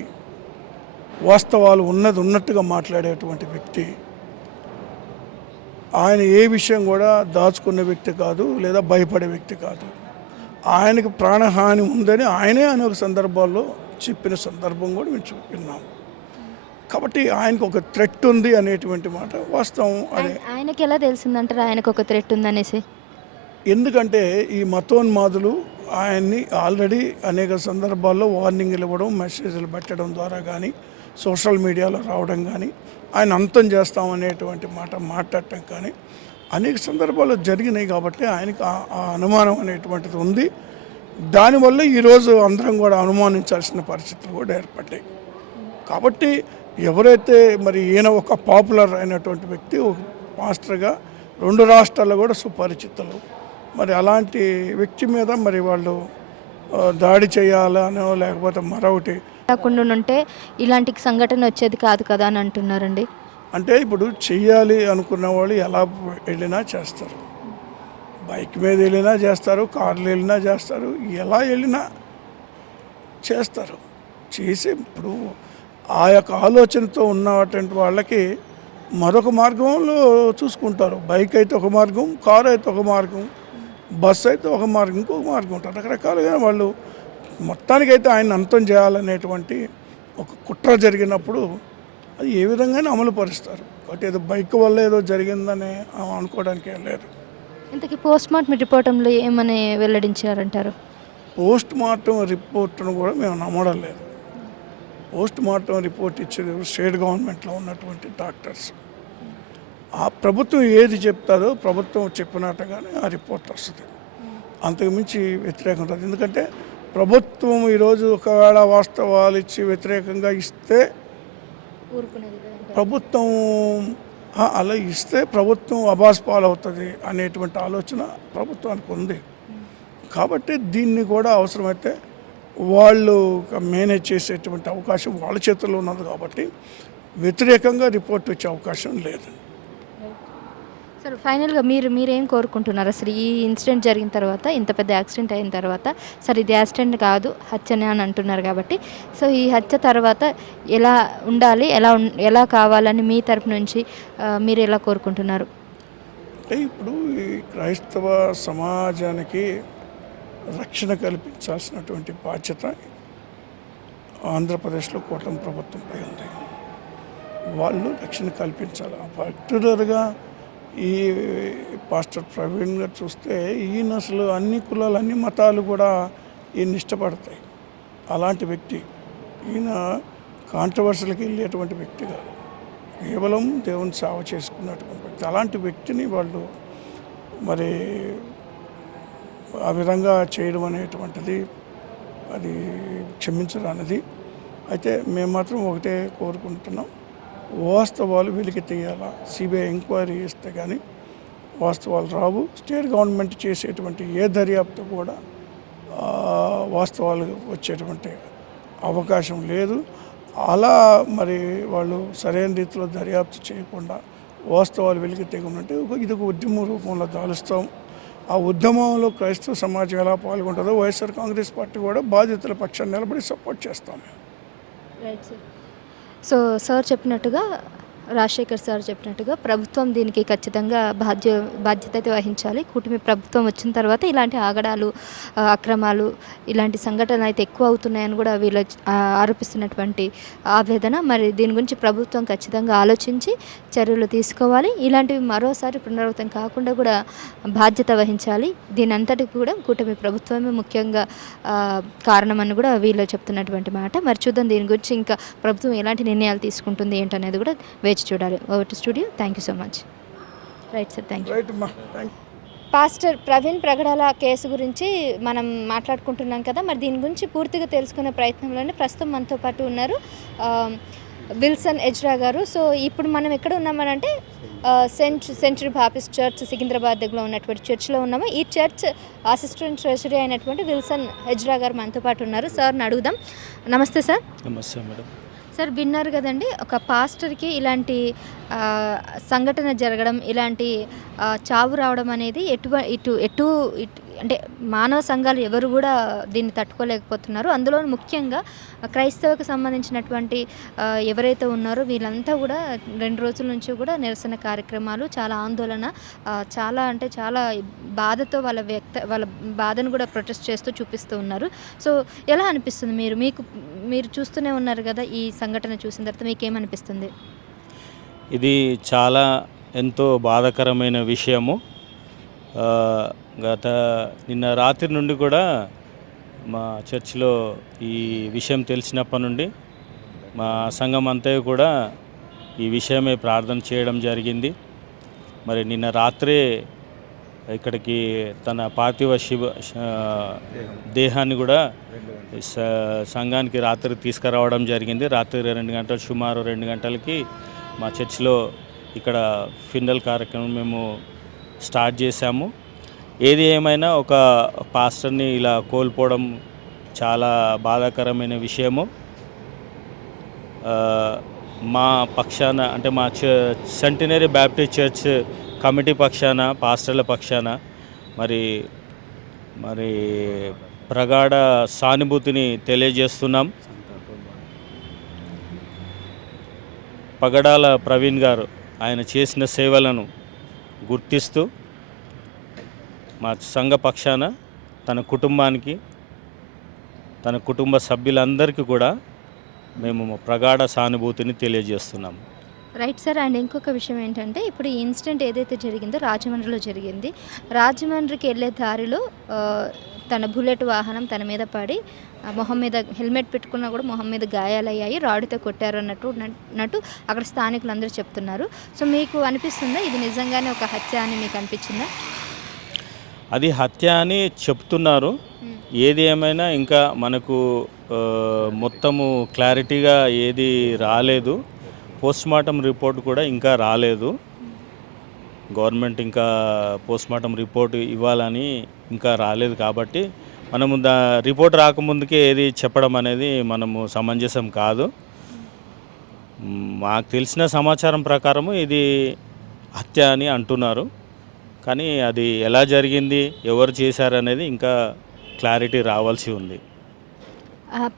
వాస్తవాలు ఉన్నట్టుగా మాట్లాడేటువంటి వ్యక్తి, ఆయన ఏ విషయం కూడా దాచుకునే వ్యక్తి కాదు లేదా భయపడే వ్యక్తి కాదు. ఆయనకు ప్రాణహాని ఉందని ఆయనే అనేక సందర్భాల్లో చెప్పిన సందర్భం కూడా మేము చూపిన్నాం. కాబట్టి ఆయనకు ఒక థ్రెట్ ఉంది అనేటువంటి మాట వాస్తవం. అదే ఆయనకి ఎలా తెలిసిందంటారు ఆయనకు ఒక థ్రెట్ ఉందనేసి? ఎందుకంటే ఈ మతోన్మాదులు ఆయన్ని ఆల్రెడీ అనేక సందర్భాల్లో వార్నింగ్లు ఇవ్వడం, మెసేజ్లు పెట్టడం ద్వారా కానీ సోషల్ మీడియాలో రావడం కానీ ఆయన అంతం చేస్తామనేటువంటి మాట మాట్లాడటం కానీ అనేక సందర్భాల్లో జరిగినాయి. కాబట్టి ఆయనకు ఆ అనుమానం అనేటువంటిది ఉంది. దానివల్ల ఈరోజు అందరం కూడా అనుమానించాల్సిన పరిస్థితులు కూడా ఏర్పడ్డాయి. కాబట్టి ఎవరైతే మరి ఈయన ఒక పాపులర్ అయినటువంటి వ్యక్తి, ఒక పాస్టర్గా 2 రాష్ట్రాల్లో కూడా సుపరిచితులు, మరి అలాంటి వ్యక్తి మీద మరి వాళ్ళు దాడి చేయాలనో లేకపోతే మరొకటి కాకుండా ఉంటే ఇలాంటి సంఘటన వచ్చేది కాదు కదా అని అంటున్నారండి. అంటే ఇప్పుడు చెయ్యాలి అనుకున్న వాళ్ళు ఎలా వెళ్ళినా చేస్తారు. బైక్ మీద వెళ్ళినా చేస్తారు, కార్లు వెళ్ళినా చేస్తారు, ఎలా వెళ్ళినా చేస్తారు. చేసి ఇప్పుడు ఆ యొక్క ఆలోచనతో ఉన్నటువంటి వాళ్ళకి మరొక మార్గంలో చూసుకుంటారు. బైక్ అయితే ఒక మార్గం, కారు అయితే ఒక మార్గం, బస్సు అయితే ఒక మార్గం, ఇంకొక మార్గం ఉంటారు. రకరకాలుగా వాళ్ళు మొత్తానికైతే ఆయన అంతం చేయాలనేటువంటి ఒక కుట్ర జరిగినప్పుడు అది ఏ విధంగానే అమలు పరుస్తారు. కాబట్టి ఏదో బైక్ వల్ల ఏదో జరిగిందని అనుకోవడానికి ఏం లేదు. ఇంతకీ పోస్ట్ మార్టం రిపోర్టంలో ఏమని వెల్లడించారంటారు? పోస్ట్ మార్టం రిపోర్ట్ను కూడా మేము నమ్మడం లేదు. పోస్ట్ మార్టం రిపోర్ట్ ఇచ్చేది స్టేట్ గవర్నమెంట్లో ఉన్నటువంటి డాక్టర్స్. ఆ ప్రభుత్వం ఏది చెప్తారో ప్రభుత్వం చెప్పినట్టుగానే ఆ రిపోర్ట్ వస్తుంది. అంతకుమించి వ్యతిరేకం ఉంటుంది. ఎందుకంటే ప్రభుత్వం ఈరోజు ఒకవేళ వాస్తవాలు ఇచ్చి వ్యతిరేకంగా ఇస్తే ప్రభుత్వం అలా ఇస్తే ప్రభుత్వం అబాస్పాలవుతుంది అనేటువంటి ఆలోచన ప్రభుత్వానికి ఉంది. కాబట్టి దీన్ని కూడా అవసరమైతే వాళ్ళు మేనేజ్ చేసేటువంటి అవకాశం వాళ్ళ చేతుల్లో ఉన్నది. కాబట్టి వ్యతిరేకంగా రిపోర్ట్ వచ్చే అవకాశం లేదు. సార్ ఫైనల్గా మీరేం కోరుకుంటున్నారు? అసలు ఈ ఇన్సిడెంట్ జరిగిన తర్వాత, ఇంత పెద్ద యాక్సిడెంట్ అయిన తర్వాత, సరే ఇది యాక్సిడెంట్ కాదు హత్యనే అని అంటున్నారు కాబట్టి, సో ఈ హత్య తర్వాత ఎలా ఉండాలి, ఎలా కావాలని మీ తరపు నుంచి మీరు ఎలా కోరుకుంటున్నారు? అంటే ఇప్పుడు ఈ క్రైస్తవ సమాజానికి రక్షణ కల్పించాల్సినటువంటి బాధ్యత ఆంధ్రప్రదేశ్లో కూటమి ప్రభుత్వంపై ఉంది. వాళ్ళు రక్షణ కల్పించాలి. పర్టికులర్గా ఈ పాస్టర్ ప్రవీణ్ గారు చూస్తే ఈయన అసలు అన్ని కులాలు, అన్ని మతాలు కూడా ఈయన ఇష్టపడతాయి. అలాంటి వ్యక్తి ఈయన కాంట్రవర్సీలకు వెళ్ళేటువంటి వ్యక్తి కాదు, కేవలం దేవుని సేవ చేసుకున్నటువంటి వ్యక్తి. అలాంటి వ్యక్తిని వాళ్ళు మరి ఆ విధంగా చేయడం అనేటువంటిది అది క్షమించరానిది. అయితే మేము మాత్రం ఒకటే కోరుకుంటున్నాం, వాస్తవాలు వెలికి తీయాలా. సిబిఐ ఎంక్వైరీ చేస్తే కానీ వాస్తవాలు రావు. స్టేట్ గవర్నమెంట్ చేసేటువంటి ఏ దర్యాప్తు కూడా వాస్తవాలు వచ్చేటువంటి అవకాశం లేదు. అలా మరి వాళ్ళు సరైన రీతిలో దర్యాప్తు చేయకుండా వాస్తవాలు వెలికి తీయకుంటే ఇది ఒక ఉద్యమ రూపంలో దాలుస్తాం. ఆ ఉద్యమంలో క్రైస్తవ సమాజం ఎలా పాల్గొంటుందో వైఎస్ఆర్ కాంగ్రెస్ పార్టీ కూడా బాధితుల పక్షాన్ని నిలబడి సపోర్ట్ చేస్తాం. సో సార్ చెప్పినట్టుగా రాజశేఖర్ సార్ చెప్పినట్టుగా ప్రభుత్వం దీనికి ఖచ్చితంగా బాధ్యత అయితే వహించాలి. కూటమి ప్రభుత్వం వచ్చిన తర్వాత ఇలాంటి ఆగడాలు, అక్రమాలు, ఇలాంటి సంఘటనలు అయితే ఎక్కువ అవుతున్నాయని కూడా వీళ్ళు ఆరోపిస్తున్నటువంటి ఆవేదన. మరి దీని గురించి ప్రభుత్వం ఖచ్చితంగా ఆలోచించి చర్యలు తీసుకోవాలి. ఇలాంటివి మరోసారి పునరావృతం కాకుండా కూడా బాధ్యత వహించాలి. దీని అంతటికి కూడా కూటమి ప్రభుత్వమే ముఖ్యంగా కారణమని కూడా వీళ్ళు చెప్తున్నటువంటి మాట. మరి చూద్దాం దీని గురించి ఇంకా ప్రభుత్వం ఎలాంటి నిర్ణయాలు తీసుకుంటుంది ఏంటనేది కూడా వేచి చూడాలి. Over to studio. Thank you so much. Right sir, thank you. Right అమ్మా, thank pastor Praveen Pragadala case గురించి మనం మాట్లాడుకుంటున్నాం కదా. మరి దీని గురించి పూర్తిగా తెలుసుకునే ప్రయత్నంలోనే ప్రస్తుతం మనతో పాటు ఉన్నారు విల్సన్ ఎజ్రా గారు. సో ఇప్పుడు మనం ఎక్కడ ఉన్నామనంటే సెంచురీ బాప్టిస్ట్ చర్చ్ సికింద్రాబాద్ దగ్గరలో ఉన్నటువంటి చర్చ్లో ఉన్నాము. ఈ చర్చ్ అసిస్టెంట్ ట్రెజరీ అయినటువంటి విల్సన్ ఎజ్రా గారు మనతో పాటు ఉన్నారు. సార్ని అడుగుదాం. నమస్తే సార్. నమస్తే మేడం. సార్, విన్నారు కదండి, ఒక పాస్టర్కి ఇలాంటి సంఘటన జరగడం, ఇలాంటి చావు రావడం అనేది ఎటు అంటే మానవ సంఘాలు ఎవరు కూడా దీన్ని తట్టుకోలేకపోతున్నారు. అందులో ముఖ్యంగా క్రైస్తవకు సంబంధించినటువంటి ఎవరైతే ఉన్నారో వీళ్ళంతా కూడా 2 రోజుల నుంచి కూడా నిరసన కార్యక్రమాలు, చాలా ఆందోళన, చాలా అంటే చాలా బాధతో వాళ్ళ బాధను కూడా ప్రొటెస్ట్ చేస్తూ చూపిస్తూ ఉన్నారు. సో ఎలా అనిపిస్తుంది మీరు చూస్తూనే ఉన్నారు కదా, ఈ సంఘటన చూసిన తర్వాత మీకేమనిపిస్తుంది? ఇది చాలా ఎంతో బాధాకరమైన విషయము. నిన్న రాత్రి నుండి కూడా మా చర్చిలో ఈ విషయం తెలిసినప్పటి నుండి మా సంఘం అంతా కూడా ఈ విషయమే ప్రార్థన చేయడం జరిగింది. మరి నిన్న రాత్రే ఇక్కడికి తన పార్థివ దేహాన్ని కూడా సంఘానికి రాత్రి తీసుకురావడం జరిగింది. రాత్రి 2 గంటలు, సుమారు 2 గంటలకి మా చర్చిలో ఇక్కడ ఫినరల్ కార్యక్రమం మేము స్టార్ట్ చేశాము. ఏది ఏమైనా ఒక పాస్టర్ని ఇలా కోల్పోవడం చాలా బాధాకరమైన విషయము. మా పక్షాన అంటే మా సెంటినరీ బ్యాప్టిస్ట్ చర్చ్ కమిటీ పక్షాన, పాస్టర్ల పక్షాన మరి ప్రగాఢ సానుభూతిని తెలియజేస్తున్నాం. పగడాల ప్రవీణ్ గారు ఆయన చేసిన సేవలను గుర్తిస్తూ మా సంఘ పక్షాన తన కుటుంబానికి, తన కుటుంబ సభ్యులందరికీ కూడా మేము ప్రగాఢ సానుభూతిని తెలియజేస్తున్నాము. Right sir. అండ్ ఇంకొక విషయం ఏంటంటే, ఇప్పుడు ఈ ఇన్సిడెంట్ ఏదైతే జరిగిందో రాజమండ్రిలో జరిగింది. రాజమండ్రికి వెళ్ళే దారిలో తన బుల్లెట్ వాహనం తన మీద పడి మొహం మీద హెల్మెట్ పెట్టుకున్నా కూడా మొహం మీద గాయాలయ్యాయి, రాడుతో కొట్టారు అన్నట్టు అక్కడ స్థానికులందరూ చెప్తున్నారు. సో మీకు అనిపిస్తుందా ఇది నిజంగానే ఒక హత్య అని మీకు అనిపించిందా? అది హత్య అని చెప్తున్నారు. ఏది ఏమైనా ఇంకా మనకు మొత్తము క్లారిటీగా ఏది రాలేదు. పోస్ట్మార్టం రిపోర్ట్ కూడా ఇంకా రాలేదు. గవర్నమెంట్ ఇంకా పోస్ట్మార్టం రిపోర్ట్ ఇవ్వాలని ఇంకా రాలేదు. కాబట్టి మనము రిపోర్ట్ రాకముందుకే ఏది చెప్పడం అనేది మనము సమంజసం కాదు. మాకు తెలిసిన సమాచారం ప్రకారము ఇది హత్య అని అంటున్నారు. కానీ అది ఎలా జరిగింది, ఎవరు చేశారనేది ఇంకా క్లారిటీ రావాల్సి ఉంది.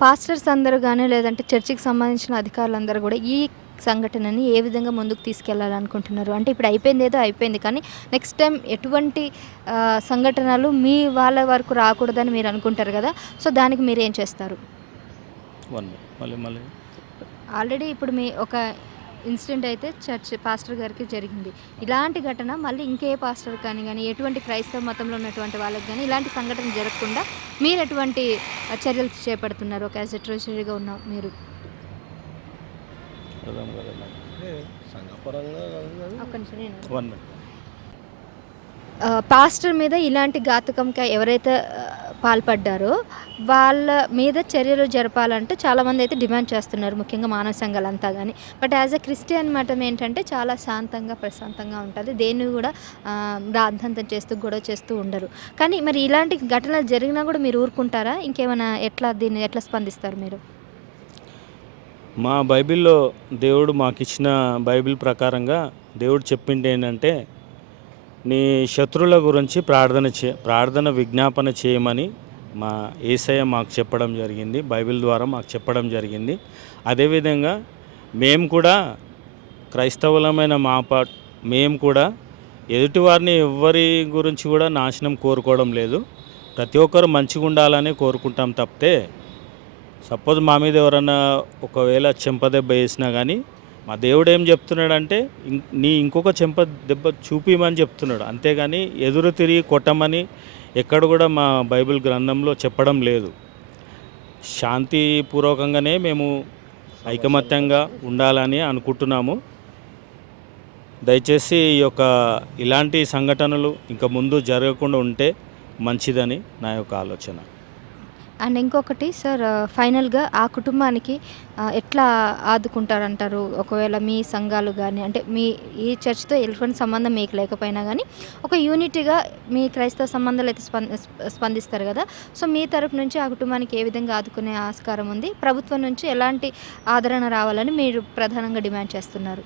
పాస్టర్స్ అందరూ కానీ లేదంటే చర్చికి సంబంధించిన అధికారులందరూ కూడా ఈ సంఘటనని ఏ విధంగా ముందుకు తీసుకెళ్లాలనుకుంటున్నారు? అంటే ఇప్పుడు అయిపోయింది, ఏదో అయిపోయింది, కానీ నెక్స్ట్ టైం ఎటువంటి సంఘటనలు మీ వాళ్ళ వరకు రాకూడదని మీరు అనుకుంటారు కదా. సో దానికి మీరు ఏం చేస్తారు? ఆల్రెడీ ఇప్పుడు మీ ఒక ఇన్సిడెంట్ అయితే చర్చ్ పాస్టర్ గారికి జరిగింది. ఇలాంటి ఘటన మళ్ళీ ఇంకే పాస్టర్ కానీ ఎటువంటి క్రైస్తవ మతంలో ఉన్నటువంటి వాళ్ళకి కానీ ఇలాంటి సంఘటన జరగకుండా మీరు ఎటువంటి చర్యలు చేపడుతున్నారు? ఒక యాజ్ ఎ ట్రెజరీగా ఉన్న మీరు పాస్టర్ మీద ఇలాంటి ఘాతుకంగా ఎవరైతే పాల్పడ్డారో వాళ్ళ మీద చర్యలు జరపాలంటే చాలామంది అయితే డిమాండ్ చేస్తున్నారు, ముఖ్యంగా మానవ సంఘాలంతా కానీ. బట్ యాజ్ ఎ క్రిస్టియన్ మతం ఏంటంటే చాలా శాంతంగా ప్రశాంతంగా ఉంటుంది, దేన్ని కూడా రాద్ధాంతం చేస్తూ గొడవ చేస్తూ ఉండరు. కానీ మరి ఇలాంటి ఘటనలు జరిగినా కూడా మీరు ఊరుకుంటారా? ఇంకేమైనా దీన్ని ఎట్లా స్పందిస్తారు మీరు? మా బైబిల్లో దేవుడు మాకు ఇచ్చిన బైబిల్ ప్రకారంగా దేవుడు చెప్పింది ఏంటంటే, నీ శత్రువుల గురించి ప్రార్థన విజ్ఞాపన చేయమని మా యేసయ్య మాకు చెప్పడం జరిగింది, బైబిల్ ద్వారా మాకు చెప్పడం జరిగింది. అదేవిధంగా మేము కూడా క్రైస్తవులమైన మేము కూడా ఎదుటివారిని ఎవ్వరి గురించి కూడా నాశనం కోరుకోవడం లేదు. ప్రతి ఒక్కరు మంచిగా ఉండాలని కోరుకుంటాం తప్పితే, సపోజ్ మా మీద ఎవరన్నా ఒకవేళ చెంపదెబ్బ వేసినా కానీ మా దేవుడు ఏం చెప్తున్నాడంటే నీ ఇంకొక చెంపదెబ్బ చూపిమని చెప్తున్నాడు. అంతేగాని ఎదురు తిరిగి కొట్టమని ఎక్కడ కూడా మా బైబిల్ గ్రంథంలో చెప్పడం లేదు. శాంతిపూర్వకంగానే మేము ఐకమత్యంగా ఉండాలని అనుకుంటున్నాము. దయచేసి ఇలాంటి సంఘటనలు ఇంకా ముందు జరగకుండా ఉంటే మంచిదని నా యొక్క ఆలోచన. అండ్ ఇంకొకటి సార్, ఫైనల్గా ఆ కుటుంబానికి ఎట్లా ఆదుకుంటారంటారు? ఒకవేళ మీ సంఘాలు కానీ, అంటే మీ ఈ చర్చ్తో ఎటువంటి సంబంధం మీకు లేకపోయినా కానీ ఒక యూనిటీగా మీ క్రైస్తవ సంబంధాలు అయితే స్పందిస్తారు కదా. సో మీ తరపు నుంచి ఆ కుటుంబానికి ఏ విధంగా ఆదుకునే ఆస్కారం ఉంది? ప్రభుత్వం నుంచి ఎలాంటి ఆదరణ రావాలని మీరు ప్రధానంగా డిమాండ్ చేస్తున్నారు?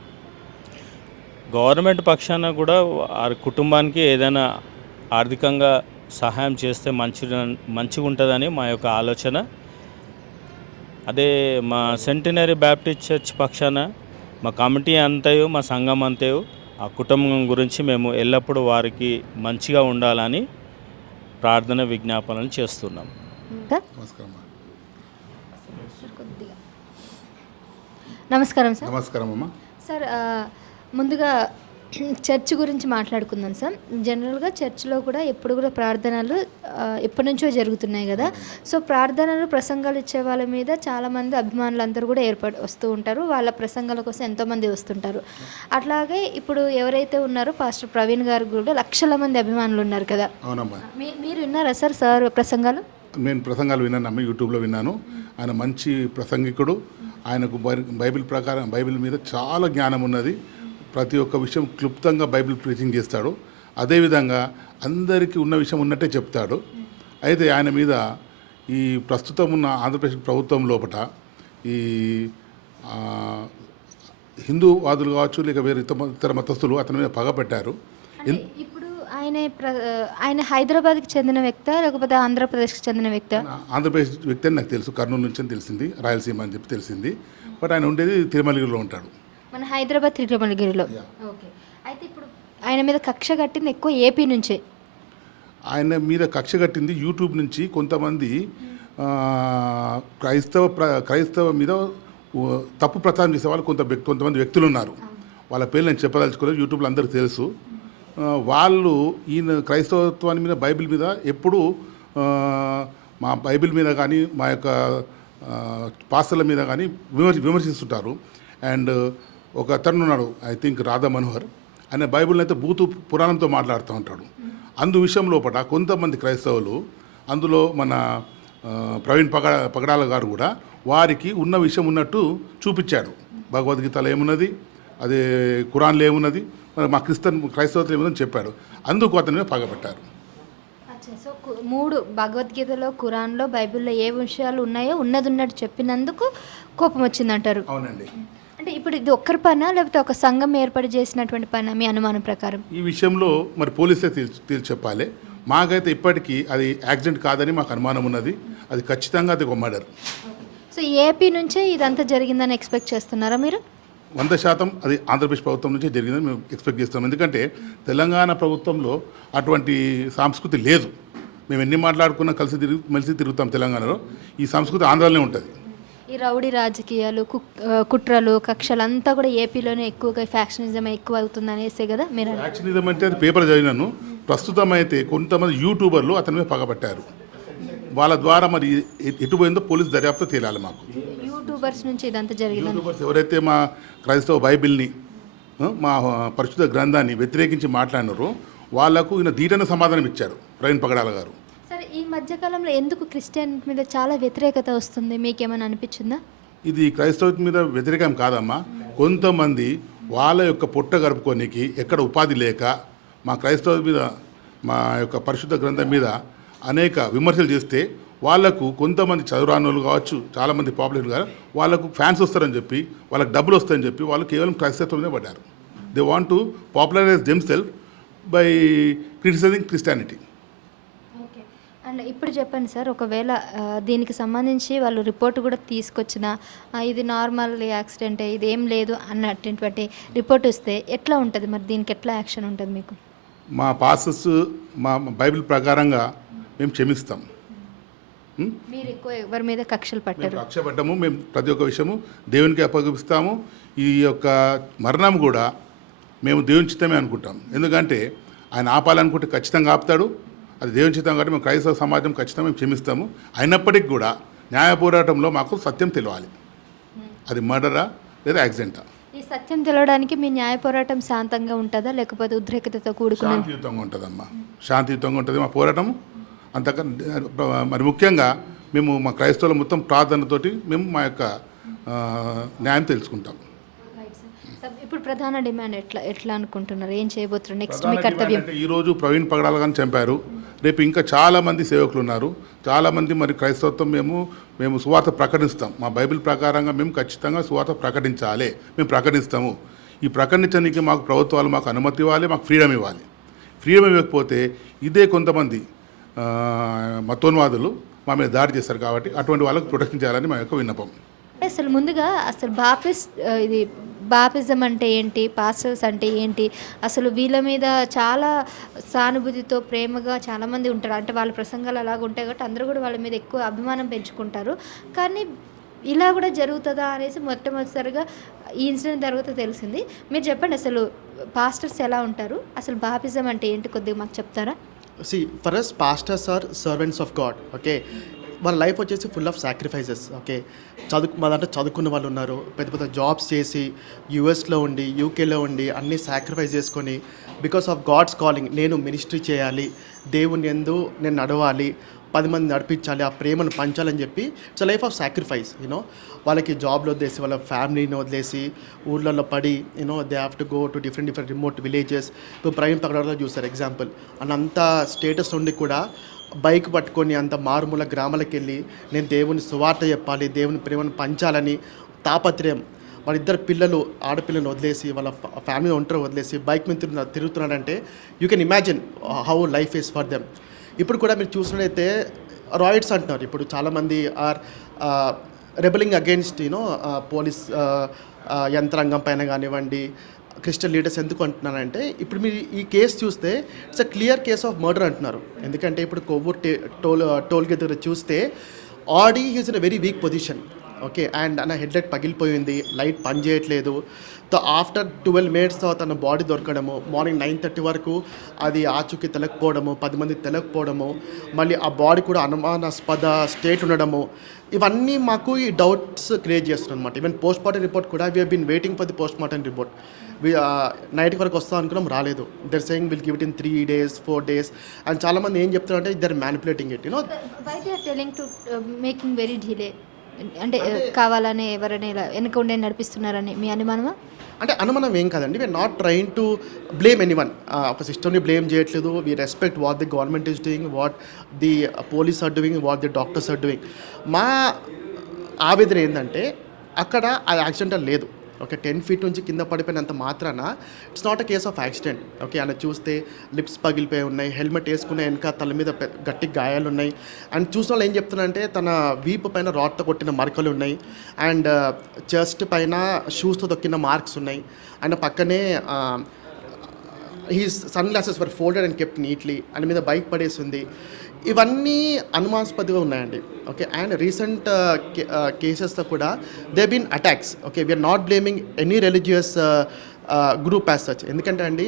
గవర్నమెంట్ పక్షాన కూడా ఆ కుటుంబానికి ఏదైనా ఆర్థికంగా సహాయం చేస్తే మంచిగా ఉంటుందని మా యొక్క ఆలోచన. అదే మా సెంటినరీ బ్యాప్టిస్ట్ చర్చ్ పక్షాన మా కమిటీ అంతయు, మా సంఘం అంతయు ఆ కుటుంబం గురించి మేము ఎల్లప్పుడూ వారికి మంచిగా ఉండాలని ప్రార్థన విజ్ఞాపనలు చేస్తున్నాం. నమస్కారం సార్. నమస్కారం అమ్మా. సార్, ముందుగా చర్చ్ గురించి మాట్లాడుకుందాం సార్. జనరల్గా చర్చ్లో కూడా ఎప్పుడు కూడా ప్రార్థనలు ఎప్పటి నుంచో జరుగుతున్నాయి కదా. సో ప్రార్థనలు, ప్రసంగాలు ఇచ్చే వాళ్ళ మీద చాలామంది అభిమానులు అందరూ కూడా వస్తూ ఉంటారు. వాళ్ళ ప్రసంగాల కోసం ఎంతోమంది వస్తుంటారు. అట్లాగే ఇప్పుడు ఎవరైతే ఉన్నారో పాస్టర్ ప్రవీణ్ గారు కూడా లక్షల మంది అభిమానులు ఉన్నారు కదా. అవునమ్మా. మీరు విన్నారా సార్ ప్రసంగాలు? నేను ప్రసంగాలు విన్నానమ్మా, యూట్యూబ్లో విన్నాను. ఆయన మంచి ప్రసంగికుడు. ఆయనకు బైబిల్ మీద చాలా జ్ఞానం ఉన్నది. ప్రతి ఒక్క విషయం క్లుప్తంగా బైబిల్ ప్రీచింగ్ చేస్తాడు. అదేవిధంగా అందరికీ ఉన్న విషయం ఉన్నట్టే చెప్తాడు. అయితే ఆయన మీద ఈ ప్రస్తుతం ఉన్న ఆంధ్రప్రదేశ్ ప్రభుత్వం లోపల ఈ హిందూవాదులు కావచ్చు, లేక వేరే ఇతర మతస్థులు అతని మీద పగ పెట్టారు. ఇప్పుడు ఆయన హైదరాబాద్కి చెందిన వ్యక్తా లేకపోతే ఆంధ్రప్రదేశ్కి చెందిన వ్యక్తా? ఆంధ్రప్రదేశ్ వ్యక్తి అని నాకు తెలుసు, కర్నూలు నుంచి అని తెలిసింది, రాయలసీమ అని చెప్పి తెలిసింది. బట్ ఆయన ఉండేది తిరుమలగిరిలో ఉంటాడు, మన హైదరాబాద్ తిరుమలగిరిలో. ఓకే. అయితే ఇప్పుడు ఆయన మీద కక్ష కట్టింది ఎక్కువ ఏపీ నుంచే. ఆయన మీద కక్ష కట్టింది యూట్యూబ్ నుంచి. కొంతమంది క్రైస్తవ మీద తప్పు ప్రచారం చేసే వాళ్ళు కొంతమంది వ్యక్తులు ఉన్నారు. వాళ్ళ పేర్లు నేను చెప్పదలుచుకోలేదు, యూట్యూబ్లో అందరికీ తెలుసు. వాళ్ళు ఈయన క్రైస్తవత్వాన్ని మీద, బైబిల్ మీద ఎప్పుడూ మా బైబిల్ మీద కానీ, మా యొక్క పాస్టర్ల మీద కానీ విమర్శిస్తుంటారు. అండ్ ఒక అతను ఉన్నాడు, ఐ థింక్ రాధా మనోహర్, ఆయన బైబిల్ని అయితే భూతు పురాణంతో మాట్లాడుతూ ఉంటాడు. అందు విషయం లోపల కొంతమంది క్రైస్తవులు, అందులో మన ప్రవీణ్ పగడాల గారు కూడా వారికి ఉన్న విషయం ఉన్నట్టు చూపించాడు. భగవద్గీతలో ఏమున్నది, అదే ఖురాన్లో ఏమున్నది, మరి మా క్రైస్తవతలో ఏముందని చెప్పాడు. అందుకు అతని మీద పగబట్టారు. సో 3 భగవద్గీతలో, ఖురాన్లో, బైబిల్లో ఏ విషయాలు ఉన్నాయో ఉన్నది ఉన్నట్టు చెప్పినందుకు కోపం వచ్చిందంటారు. అవునండి. అంటే ఇప్పుడు ఇది ఒక్కరి పనా లేకపోతే ఒక సంఘం ఏర్పాటు చేసినటువంటి పనా మీ అనుమానం ప్రకారం? ఈ విషయంలో మరి పోలీసే తేల్చి చెప్పాలి. మాకైతే ఇప్పటికీ అది యాక్సిడెంట్ కాదని మాకు అనుమానం ఉన్నది. అది ఖచ్చితంగా అది ఒక మర్డర్. సో ఏపీ నుంచే ఇదంతా జరిగిందని ఎక్స్పెక్ట్ చేస్తున్నారా మీరు? 100% అది ఆంధ్రప్రదేశ్ ప్రభుత్వం నుంచే జరిగిందని మేము ఎక్స్పెక్ట్ చేస్తాం. ఎందుకంటే తెలంగాణ ప్రభుత్వంలో అటువంటి సంస్కృతి లేదు. మేము ఎన్ని మాట్లాడుకున్నా మెలిసి తిరుగుతాం తెలంగాణలో. ఈ సంస్కృతి ఆంధ్రాలోనే ఉంటుంది. ఈ రౌడీ రాజకీయాలు, కుట్రలు, కక్షలు అంతా కూడా ఏపీలోనే ఎక్కువగా ఫ్యాక్షనిజం ఎక్కువ అవుతుంది అనేసే కదా మీరు? ఫ్యాక్షనిజం అంటే అది పేపర్ చదివినాను. ప్రస్తుతం అయితే కొంతమంది యూట్యూబర్లు అతని మీద పగబట్టారు. వాళ్ళ ద్వారా మరి ఎటు పోయిందో పోలీసు దర్యాప్తు తేలాలి మాకు. యూట్యూబర్స్ నుంచి ఇదంతా జరిగింది. యూట్యూబర్స్ ఎవరైతే మా క్రైస్తవ బైబిల్ని, మా పరిశుద్ధ గ్రంథాన్ని వ్యతిరేకించి మాట్లాడినారో వాళ్లకు ఈయన ధీటైన సమాధానం ఇచ్చాడు ప్రవీణ్ పగడాల గారు. సరే, ఈ మధ్యకాలంలో ఎందుకు క్రిస్టియన్ మీద చాలా వ్యతిరేకత వస్తుంది, మీకేమైనా అనిపించిందా? ఇది క్రైస్తవ మీద వ్యతిరేకం కాదమ్మా. కొంతమంది వాళ్ళ యొక్క పొట్ట గడుపుకోనికి ఎక్కడ ఉపాధి లేక మా క్రైస్తవ మీద, మా యొక్క పరిశుద్ధ గ్రంథం మీద అనేక విమర్శలు చేస్తే వాళ్లకు కొంతమంది చదువురానులు కావచ్చు, చాలామంది పాపులర్ గారు వాళ్ళకు ఫ్యాన్స్ వస్తారని చెప్పి, వాళ్ళకి డబ్బులు వస్తాయని చెప్పి వాళ్ళు కేవలం క్రైస్తవంలో పడ్డారు. They want to popularize themselves by criticizing Christianity. Okay. And ఇప్పుడు చెప్పండి సార్, ఒకవేళ దీనికి సంబంధించి వాళ్ళు రిపోర్ట్ కూడా తీసుకొచ్చిన ఇది నార్మల్ యాక్సిడెంటే, ఇది ఏం లేదు అన్నటువంటి రిపోర్ట్ వస్తే ఎట్లా ఉంటుంది మరి? దీనికి ఎట్లా యాక్షన్ ఉంటుంది మీకు? మా పాసెస్ మా బైబిల్ ప్రకారంగా మేము క్షమిస్తాం. మీరు ఎక్కువ ఎవరి మీద కక్షలు పట్టారు? మేము రక్షపడ్డము, మేము ప్రతి ఒక్క విషయము దేవునికి అప్పగిస్తాము. ఈ యొక్క మరణం కూడా మేము దేవుని చిత్తమే అనుకుంటాం. ఎందుకంటే ఆయన ఆపాలనుకుంటే ఖచ్చితంగా ఆపుతాడు. అది దేవుని చిత్తం కాబట్టి మేము క్రైస్తవ సమాజం ఖచ్చితంగా మేము క్షమిస్తాము. అయినప్పటికీ కూడా న్యాయ పోరాటంలో మాకు సత్యం తెలియాలి, అది మర్డరా లేదా యాక్సిడెంటా. ఈ సత్యం తెలవడానికి మీ న్యాయ పోరాటం శాంతంగా ఉంటుందా లేకపోతే ఉద్రేకతతో కూడుకున్న? శాంతియుతంగా ఉంటుందమ్మా, శాంతియుతంగా ఉంటుంది మా పోరాటం. అంతకన్నా మరి ముఖ్యంగా మేము మా క్రైస్తవుల మొత్తం ప్రార్థనతోటి మేము మా యొక్క న్యాయం తెలుసుకుంటాం. ఇప్పుడు ప్రధాన డిమాండ్ ఎట్లా అనుకుంటున్నారు? ఏం చేయబోతున్నారు నెక్స్ట్ మీ కర్తవ్యం? అంటే ఈరోజు ప్రవీణ్ పగడాల గారిని చంపారు, రేపు ఇంకా చాలామంది సేవకులు ఉన్నారు, చాలామంది మరి క్రైస్తవత్వం మేము సువార్త ప్రకటిస్తాం. మా బైబిల్ ప్రకారంగా మేము ఖచ్చితంగా సువార్త ప్రకటించాలి, మేము ప్రకటిస్తాము. ఈ ప్రకటించడానికి మాకు ప్రభుత్వాలు మాకు అనుమతి ఇవ్వాలి, మాకు ఫ్రీడమ్ ఇవ్వాలి. ఫ్రీడమ్ ఇవ్వకపోతే ఇదే కొంతమంది మతోన్వాదులు మా మీద దాడి చేస్తారు. కాబట్టి అటువంటి వాళ్ళకు ప్రొటెక్షన్ చేయాలని మా యొక్క విన్నపం. అసలు ముందుగా అసలు బాపిజం అంటే ఏంటి, పాస్టర్స్ అంటే ఏంటి, అసలు వీళ్ళ మీద చాలా సానుభూతితో ప్రేమగా చాలామంది ఉంటారు. అంటే వాళ్ళ ప్రసంగాలు అలాగ ఉంటాయి కాబట్టి అందరూ కూడా వాళ్ళ మీద ఎక్కువ అభిమానం పెంచుకుంటారు. కానీ ఇలా కూడా జరుగుతుందా అనేసి మొట్టమొదటిసారిగా ఈ ఇన్సిడెంట్ తర్వాత తెలిసింది. మీరు చెప్పండి, అసలు పాస్టర్స్ ఎలా ఉంటారు, అసలు బాపిజం అంటే ఏంటి, కొద్దిగా మాకు చెప్తారా? For us pastors are servants of God. Okay, వాళ్ళ లైఫ్ వచ్చేసి ఫుల్ ఆఫ్ సాక్రిఫైసెస్. ఓకే, మా దాంట్లో చదువుకున్న వాళ్ళు ఉన్నారు, పెద్ద పెద్ద జాబ్స్ చేసి యూఎస్లో ఉండి యూకేలో ఉండి అన్నీ సాక్రిఫైస్ చేసుకొని బికాస్ ఆఫ్ గాడ్స్ కాలింగ్, నేను మినిస్ట్రీ చేయాలి, దేవుని యందు నేను నడవాలి, 10 మంది నడిపించాలి, ఆ ప్రేమను పంచాలని చెప్పి it's life of sacrifice. You know వాళ్ళకి జాబ్లో వదిలేసి వాళ్ళ ఫ్యామిలీని వదిలేసి ఊళ్ళల్లో పడి they have to go to different remote villages. ఇప్పుడు ప్రవీణ్ పగడాలో చూసారు ఎగ్జాంపుల్, అంత స్టేటస్ ఉండి కూడా బైక్ పట్టుకొని అంత మారుమూల గ్రామాలకు వెళ్ళి నేను దేవుని సువార్త చెప్పాలి, దేవుని ప్రేమను పంచాలని తాపత్రయం. వాళ్ళిద్దరు పిల్లలు ఆడపిల్లలను వదిలేసి వాళ్ళ ఫ్యామిలీ ఒంటరి వదిలేసి బైక్ మీద తిరుగుతున్నాడంటే you can imagine how life is for them. ఇప్పుడు కూడా మీరు చూసినట్లయితే రాయిట్స్ అంటున్నారు. ఇప్పుడు చాలామంది ఆర్ రెబలింగ్ అగేన్స్ట్ పోలీస్ యంత్రాంగం పైన కానివ్వండి, క్రిస్టియన్ లీడర్స్ ఎందుకు అంటున్నానంటే ఇప్పుడు మీరు ఈ కేసు చూస్తే it's a clear case of murder అంటున్నారు. ఎందుకంటే ఇప్పుడు కొవ్వూరు టోల్ గేట్ దగ్గర చూస్తే ఆడి is in a very weak position. Okay, and నా హెడ్లైట్ పగిలిపోయింది, లైట్ పని చేయట్లేదు. ఆఫ్టర్ 12 minutes తన బాడీ దొరకడము, మార్నింగ్ 9:30 వరకు అది ఆచూకీ తెలకపోవడము, 10 మంది తెలకపోవడము, మళ్ళీ ఆ బాడీ కూడా అనుమానాస్పద స్టేట్ ఉండడము, ఇవన్నీ మాకు ఈ డౌట్స్ క్రియేట్ చేస్తున్నాయి అనమాట. ఈవెన్ పోస్ట్ మార్టం రిపోర్ట్ కూడా వీ హీన్ waiting for the post mortem report. Night వరకు వస్తాం అనుకున్నాం, రాలేదు. They're saying will give it in 3 days 4 days. And చాలామంది ఏం చెప్తున్నారంటే they're manipulating it. Why they are telling to making very delay, అంటే కావాలని ఎవరైనా ఇలా వెనక ఉండే నడిపిస్తున్నారని మీ అనుమానమా? అంటే అనుమానం ఏం కాదండి, we're not trying to blame anyone. ఒక సిస్టమ్ని బ్లేమ్ చేయట్లేదు. We respect what the government is doing, what the police are doing, what the doctors are doing. మా ఆవేదన ఏంటంటే అక్కడ ఆ యాక్సిడెంట్ లేదు. ఓకే, 10 feet నుంచి కింద పడిపోయినంత మాత్రాన it's not a case of accident. Okay, ఆయన చూస్తే లిప్స్ పగిలిపోయి ఉన్నాయి, హెల్మెట్ వేసుకునే వెనక తల మీద గట్టి గాయాలు ఉన్నాయి. అండ్ చూసిన వాళ్ళు ఏం చెప్తున్నారంటే తన వీపు పైన రాడ్తో కొట్టిన మరకలు ఉన్నాయి, అండ్ చెస్ట్ పైన షూస్తో తొక్కిన మార్క్స్ ఉన్నాయి. ఆయన పక్కనే his sunglasses were folded and kept neatly, ఆయన మీద బైక్ పడేసి ఉంది. ఇవన్నీ అనుమానాస్పదంగా ఉన్నాయండి. ఓకే, అండ్ రీసెంట్ కేసెస్లో కూడా they been attacks. Okay, we're not blaming any religious group as such. ఎందుకంటే అండి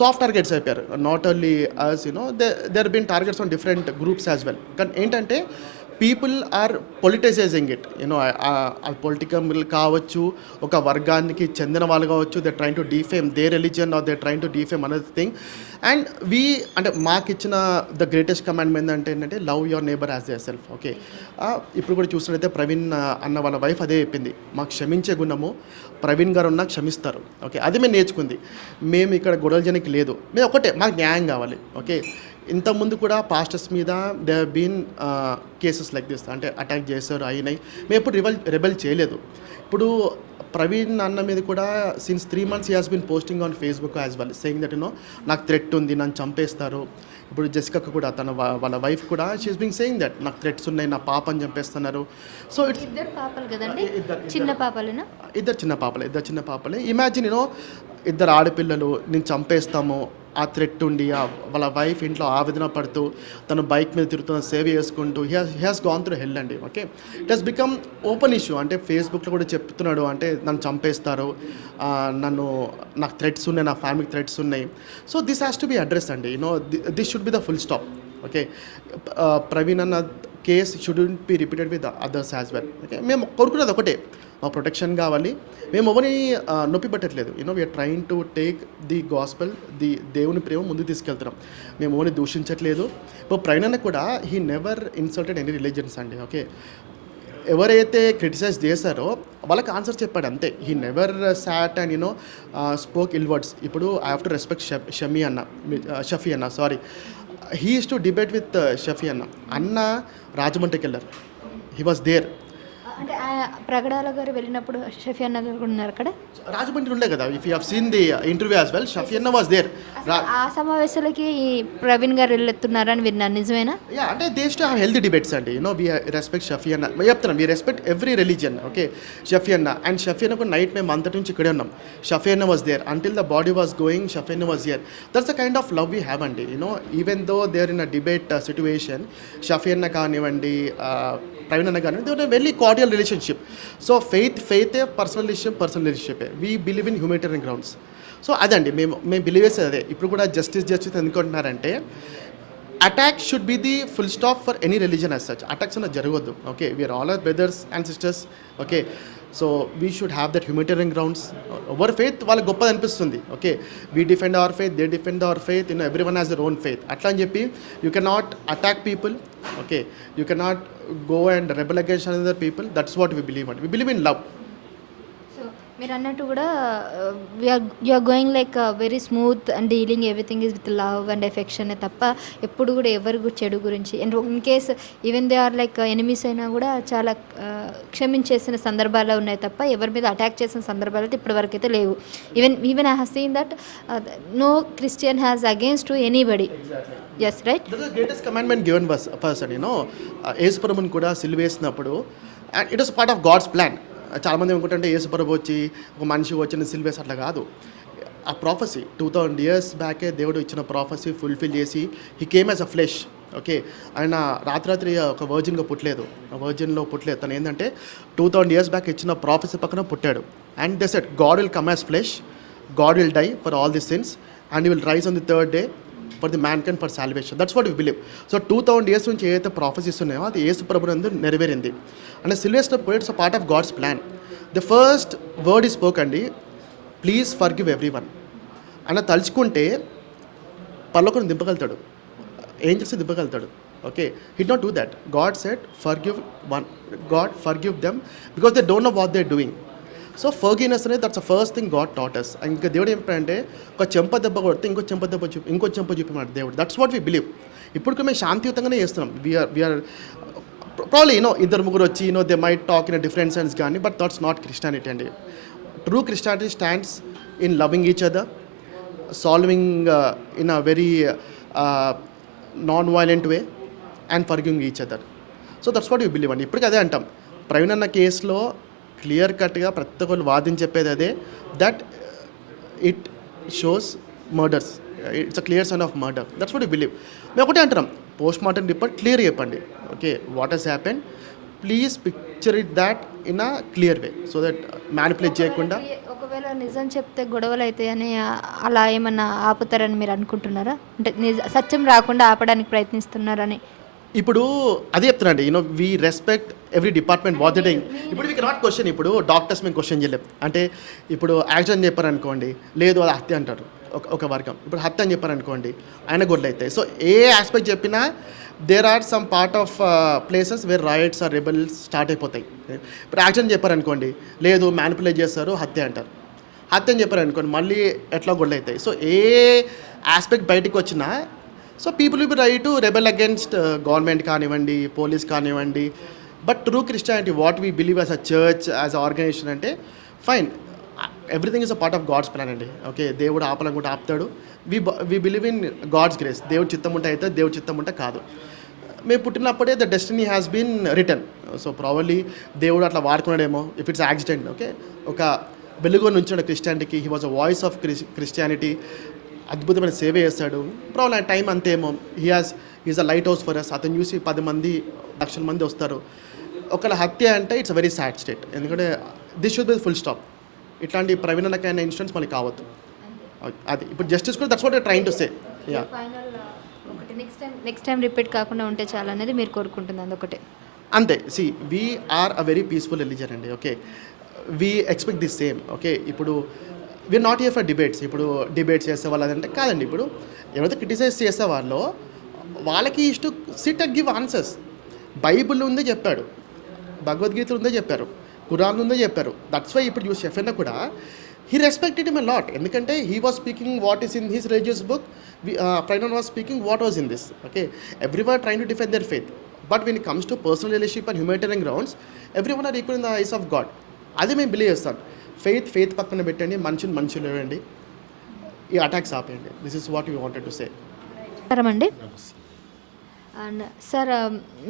సాఫ్ట్ టార్గెట్స్ అయిపోయారు. Not only us there been targets on different groups as well. కానీ ఏంటంటే people are politicizing it. Political కావచ్చు, ఒక వర్గానికి చెందిన వాళ్ళు కావచ్చు, they trying to defame their religion or they trying to defame another thing. And అంటే మాకు ఇచ్చిన ద గ్రేటెస్ట్ కమాండ్మెంట్ ఏంటంటే love your neighbour as your self. Okay, ఇప్పుడు కూడా చూసినట్టయితే ప్రవీణ్ అన్న వాళ్ళ వైఫ్ అదే చెప్పింది, మాకు క్షమించే గుణము ప్రవీణ్ గారు ఉన్నా క్షమిస్తారు. ఓకే, అది మేము నేర్చుకుంది. మేము ఇక్కడ గొడవల జనకి లేదు, మేము ఒకటే మాకు న్యాయం కావాలి. ఓకే, ఇంతకుముందు కూడా పాస్టర్స్ మీద they have been cases like this, అంటే అటాక్ చేశారు అయినాయి. మేము ఎప్పుడు రెబెల్ చేయలేదు. ఇప్పుడు ప్రవీణ్ అన్న మీద కూడా since 3 months he has been posting on Facebook as well saying that నాకు థ్రెట్ ఉంది, నన్ను చంపేస్తారు. ఇప్పుడు జెసికాకు కూడా వాళ్ళ వైఫ్ కూడా షీఈస్ బీయింగ్ సేయింగ్ దట్ నాకు థ్రెట్స్ ఉన్నాయి, నా పాపని చంపేస్తున్నారు. సో ఇట్స్ ఇద్దరు పాపలు కదండి, చిన్న పాపలేనా? ఇద్దరు చిన్న పాపలే. ఇమాజిన్ ఇద్దరు ఆడపిల్లలు, నేను చంపేస్తాము, ఆ థ్రెట్ ఉండి వాళ్ళ వైఫ్ ఇంట్లో ఆవేదన పడుతూ తను బైక్ మీద తిరుగుతున్న సేవ్ చేసుకుంటూ హీ హాస్ గాన్ త్రూ హెల్ అండి. Okay, it has become open issue. అంటే ఫేస్బుక్లో కూడా చెప్తున్నాడు, అంటే నన్ను చంపేస్తారు, నాకు థ్రెట్స్ ఉన్నాయి, నా ఫ్యామిలీకి థ్రెట్స్ ఉన్నాయి. So this has to be address అండి. This should be the full stop. Okay, Praveen అన్న case shouldn't be repeated with others as well. Okay, మేము కోరుకునేది ఒకటే, మా ప్రొటెక్షన్ కావాలి. మేము ఎవరిని నొప్పి పెట్టట్లేదు. We're trying to take the gospel, the దేవుని ప్రేమ ముందుకు తీసుకెళ్తున్నాం. మేము ఎవరిని దూషించట్లేదు. ఇప్పుడు ప్రవీణ్ కూడా he never insulted any religions అండి. ఓకే, ఎవరైతే క్రిటిసైజ్ చేశారో వాళ్ళకి ఆన్సర్ చెప్పాడు అంతే. He never sat and spoke ill words. ఇప్పుడు I have to respect Shafi అన్న sorry, he is to debate with Shafi అన్న రాజమండ్రికి వెళ్ళారు. He was there. అంటే ప్రగడాల గారు వెళ్ళినప్పుడు షఫీ అన్న గారు కూడా ఉన్నారు అక్కడ, రాజమండ్రి ఉండే కదా. If you have seen the interview as well, Shafi అన్న వాజ్ దేర్. ఆ సమావేశాలకి ప్రవీణ్ గారు వెళ్ళుతున్నారని విన్నాను, నిజమేనా? యా, అంటే they to have healthy debates అండి. వి రెస్పెక్ట్ షఫీ అన్న. చెప్తున్నాం, we respect every religion. Okay, Shafi అన్న అండ్ షఫీ అన్న నైట్ మేము అంతటి నుంచి ఇక్కడే ఉన్నాం. షఫీ అన్న was there until the body was going. Shafi అన్న was here. That's the kind of love we have అండి. Even though they're in a debate situation, Shafi అన్న కానివ్వండి, ప్రవీణ్ అన్న కానివ్వండి, they very cordial relationship. So ఫెయితే personal relationship. We believe in humanitarian grounds. So అదండి మేము believe చేసేది అదే. ఇప్పుడు కూడా జస్టిస్ ఎందుకుంటున్నారంటే attack should be the full stop for any religion as such. Attacks అన్న జరగవద్దు. Okay, we are all our brothers and sisters. Okay, so we should have that humanitarian grounds. Ever faith వాళ్ళకి గొప్పది అనిపిస్తుంది. Okay, we defend our faith, they defend our faith, every one has their own faith. అట్లా అని చెప్పి you cannot attack people. Okay, you cannot go and rebel against another people. That's what we believe in. We believe in love. So మీరు అన్నట్టు కూడా you are going like very smooth and dealing everything is with love and affection తప్ప ఎప్పుడు కూడా ఎవరి చెడు గురించి, and in case even they are like enemies అయినా కూడా చాలా క్షమించేసిన సందర్భాలు ఉన్నాయి తప్ప ఎవరి మీద అటాక్ చేసిన సందర్భాలు అయితే ఇప్పటివరకు అయితే లేవు. Even I have seen that no Christian has against to anybody. Yes, right. That is the greatest commandment given person. యేసుప్రభుని కూడా సిలువేసినప్పుడు and it was part of God's plan. చాలామంది ఏమనుకుంటే యేసుప్రభు వచ్చి ఒక మనిషి వచ్చి సిలువేసి అట్లా కాదు. ఆ ప్రాఫెసీ 2000 years బ్యాకే దేవుడు ఇచ్చిన ప్రాఫెసీ ఫుల్ఫిల్ చేసి he came as a flesh. Okay, ఆయన రాత్రి ఒక వర్జిన్లో పుట్టలేదు. తను ఏంటంటే 2000 years బ్యాక్ ఇచ్చిన ప్రాఫెసీ పక్కన పుట్టాడు. And they said god will come as flesh, god will die for all this sins and he will rise on the third day for the mankind for salvation. That's what we believe. So 2000 years నుంచి ఏదైతే prophecies ఉన్నాయో అది యేసు ప్రభునందు నెరవేరింది. అంటే సిల్వెస్టర్ పోయిట్స్ part of God's plan. The first word he spoke అండి, ప్లీజ్ ఫర్గివ్ ఎవ్రీ వన్ అన్న. తలుచుకుంటే పర్లోకం దింపగలుగుతాడు, ఏంజల్స్ దింపగలుగుతాడు. Okay, he'd not do that. God said forgive them because they don't know what they doing. So forgiveness అనేది that's the first thing God taught us. ఇంకా దేవుడు ఏంటంటే ఒక చెంప దెబ్బ కొడితే ఇంకో చెంప చూపిమాడు దేవుడు. That's what we believe. ఇప్పుడు మేము శాంతియుతంగానే చేస్తున్నాం. వీఆర్ ప్రాబ్లీ ఇద్దరు ముగ్గురు వచ్చి they might talk in different sense కానీ, బట్ దట్స్ నాట్ క్రిస్టియానిటీ అండి. True Christianity stands in loving each other, solving in a very non violent way and forgiving each other. So that's what you believe అండి. ఇప్పటికీ అదే అంటాం. ప్రవీణ్ అన్న కేసులో clear కట్గా ప్రతి ఒక్కరు వాదించి చెప్పేది అదే, that it shows murders, it's a clear sign of murder. That's what you believe. మేము ఒకటే అంటున్నాం, పోస్ట్ మార్టం రిపోర్ట్ క్లియర్ చెప్పండి. Okay, what he's happen, please picture it that in a clear way so that manipulate చేయకుండా. ఒకవేళ నిజం చెప్తే గొడవలు అవుతాయని అలా ఏమన్నా ఆపుతారని మీరు అనుకుంటున్నారా? అంటే సత్యం రాకుండా ఆపడానికి ప్రయత్నిస్తున్నారని. ఇప్పుడు అదే చెప్తున్నాండి, we respect every department what they doing. ఇప్పుడు వీ కెనాట్ క్వశ్చన్. ఇప్పుడు డాక్టర్స్ మేము క్వశ్చన్ చేయలేం. అంటే ఇప్పుడు యాక్సిడెంట్ చెప్పారనుకోండి, లేదు అది హత్య అంటారు ఒక వర్గం. ఇప్పుడు హత్య అని చెప్పారనుకోండి, ఆయన గొడ్లు అవుతాయి. సో ఏ ఆస్పెక్ట్ చెప్పినా there are some part of places where riots are rebels start అయిపోతాయి. ఇప్పుడు యాక్సిడెంట్ చెప్పారనుకోండి, లేదు మ్యానిపులేట్ చేస్తారు, హత్య అంటారు. హత్య అని చెప్పారనుకోండి, మళ్ళీ ఎట్లా గొడ్లు అవుతాయి. సో ఏ ఆస్పెక్ట్ బయటకు వచ్చినా so people will be right to rebel against government కానివ్వండి, పోలీస్ కానివ్వండి. But true Christianity what we believe as a church, as a organization అంటే fine, everything is a part of God's plan అండి. Okay, దేవుడు ఆపాలనుకుంటే ఆపుతాడు. We believe in God's grace. దేవుడు చిత్తం ఉంటే అయితే, దేవుడు చిత్తం ఉంటే కాదు. మేము పుట్టినప్పుడే the destiny has been return. So probably దేవుడు అట్లా వాడుకున్నాడేమో, ఇఫ్ ఇట్స్ యాక్సిడెంట్. ఓకే, ఒక వెలుగు నుంచాడు క్రిస్టియానిటీకి, he was a voice of Christianity, అద్భుతమైన సేవ చేస్తాడు. ప్రాబ్లం టైం అంతేమో, is a light house for us. అతను చూసి 10 మంది 1,00,000 మంది వస్తారు. ఒకళ్ళ హత్య అంటే it's a very sad state. ఎందుకంటే this should be full stop. ఇట్లాంటి ప్రవీణకైన ఇన్సిడెంట్స్ మనకి కావద్దు. అది ఇప్పుడు జస్టిస్ కూడా that's what trying to say. Yeah, final ఒకటి నెక్స్ట్ టైం రిపీట్ కాకుండా ఉంటే చాలా అనేది మీరు కోరుకుంటుంది అదొకటే. అంతే. See we are a very peaceful religion అండి. Okay, we expect the same. Okay, ఇప్పుడు we are not here for debates. ఇప్పుడు డిబేట్స్ చేసే వాళ్ళు అదంటే కాదండి. ఇప్పుడు ఎవరైతే క్రిటిసైజ్ చేసే వాళ్ళు వాళ్ళకి is to SIT and give answers. Bible ఉందే చెప్పాడు, భగవద్గీత ఉందే చెప్పారు, ఖురాన్ ఉందే చెప్పారు. దట్స్ వై ఇప్పుడు చూసి షెఫెన్నా కూడా he respected him a lot. ఎందుకంటే he was speaking what is in his religious book, ప్రైనన్ was speaking what was in this. Okay, everyone trying to defend their faith. But when it comes to personal relationship and humanitarian grounds, everyone are equal in the eyes of God. అది మేము believe చేస్తాం. Faith పక్కన పెట్టండి, మనుషులు ఇవ్వండి, ఈ attacks ఆపేయండి. This is what you wanted to say. అండి. అండ్ సార్,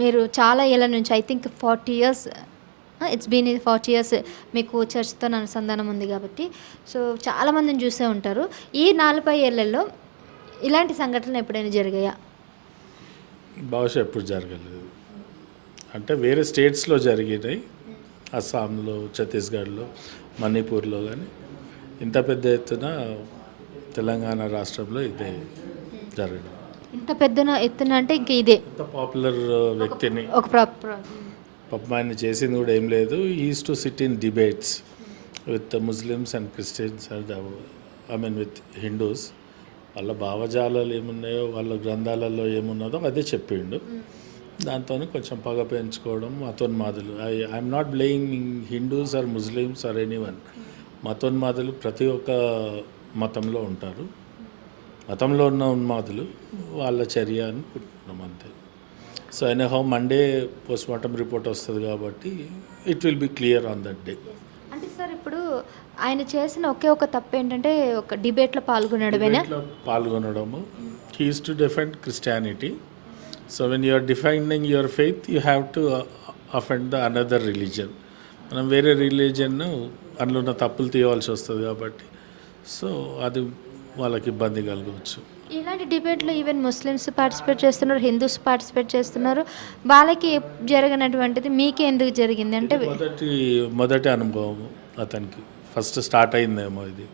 మీరు చాలా ఏళ్ళ నుంచి I think 40 years, it's been 40 years మీకు చర్చ్తో అనుసంధానం ఉంది కాబట్టి, సో చాలామందిని చూసే ఉంటారు. ఈ 4-5 ఏళ్లలో ఇలాంటి సంఘటనలు ఎప్పుడైనా జరిగాయా? బహుశా ఎప్పుడు జరగలేదు. అంటే వేరే స్టేట్స్లో జరిగినాయి, అస్సాంలో, ఛత్తీస్గఢ్లో, మణిపూర్లో, కానీ ఇంత పెద్ద ఎత్తున తెలంగాణ రాష్ట్రంలో ఇదే జరగడం. ఇంత ఎత్తున అంటే ఇంక ఇదే ఇంత పాపులర్ వ్యక్తిని ఒక పాపం ఆయన చేసింది కూడా ఏం లేదు. Is to SIT in debates with Muslims and Christians and with Hindus. వాళ్ళ భావజాలాలు ఏమున్నాయో, వాళ్ళ గ్రంథాలలో ఏమున్నదో అదే చెప్పిండు. దాంతో కొంచెం పగ పెంచుకోవడం, మతోన్మాదులు. I'm not blaming Hindus or Muslims or anyone. మతోన్మాదులు ప్రతి ఒక్క మతంలో ఉంటారు. మతంలో ఉన్న ఉన్మాదులు వాళ్ళ చర్య అని పెట్టుకున్నాం అంతే. So anyhow Monday postmortem report వస్తుంది కాబట్టి it will be clear on that day. అంటే సార్, ఇప్పుడు ఆయన చేసిన ఒకే ఒక తప్పు ఏంటంటే ఒక డిబేట్లో పాల్గొనడము. He is to defend Christianity. So when you are defending your faith you have to offend the another religion. మనం వేరే రిలీజన్ అందులో ఉన్న తప్పులు తీయవలసి వస్తుంది కాబట్టి సో అది వాళ్ళకి ఇబ్బంది కలగవచ్చు. ఇలాంటి డిబేట్లో ఈవెన్ ముస్లిమ్స్ పార్టిసిపేట్ చేస్తున్నారు, హిందూస్ పార్టిసిపేట్ చేస్తున్నారు. వాళ్ళకి జరగనటువంటిది మీకే ఎందుకు జరిగింది అంటే మొదటి అనుభవం అతనికి ఫస్ట్ స్టార్ట్ అయిందేమో ఇది.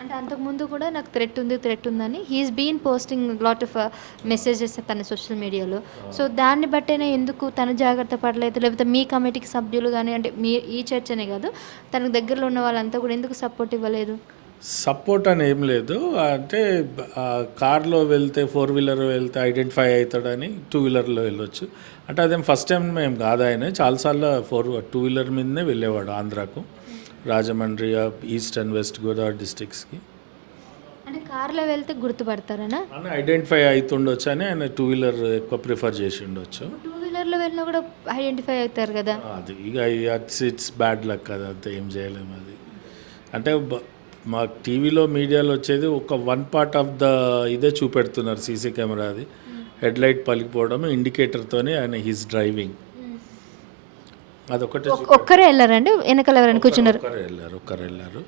అంటే అంతకుముందు కూడా నాకు థ్రెట్ ఉందని he's been posting lot of messages తన సోషల్ మీడియాలో. సో దాన్ని బట్టేనే ఎందుకు తను జాగ్రత్త పడలేదు, లేకపోతే మీ కమిటీకి సభ్యులు కానీ, అంటే మీ ఈ చర్చ్ అనే కాదు, తనకు దగ్గరలో ఉన్న వాళ్ళంతా కూడా ఎందుకు సపోర్ట్ ఇవ్వలేదు? సపోర్ట్ అని ఏం లేదు. అంటే కార్లో వెళ్తే, 4-wheeler వెళ్తే ఐడెంటిఫై అవుతాడని 2-wheelerలో వెళ్ళొచ్చు. అంటే అదేం ఫస్ట్ టైం మేము కాదు, ఆయన చాలాసార్లు 2-wheeler మీదనే వెళ్ళేవాడు ఆంధ్రాకు, Rajahmundry, east and west Godavari డిస్ట్రిక్ట్స్కి. అంటే కార్లో వెళ్తే గుర్తుపడతారనా అని ఐడెంటిఫై అవుతుండొచ్చు అని ఆయన 2-wheeler ఎక్కువ ప్రిఫర్ చేసి ఉండొచ్చు. 2-wheelerలో వెళ్ళినా కూడా ఐడెంటిఫై అవుతారు కదా. అది ఇక ఇట్స్ బ్యాడ్ లక్, అది అంతా ఏం చేయలేము. అది అంటే మా టీవీలో మీడియాలో వచ్చేది ఒక 1 part ఆఫ్ ద ఇదే చూపెడుతున్నారు, సీసీ కెమెరా. అది హెడ్ లైట్ పలికిపోవడం, ఇండికేటర్తోనే ఆయన హీస్ డ్రైవింగ్. అదొకటి. ఒక్కరే వెళ్ళారండి, వెనకాల ఎవరైనా కూర్చున్నారు? ఒక్కరు వెళ్ళారు.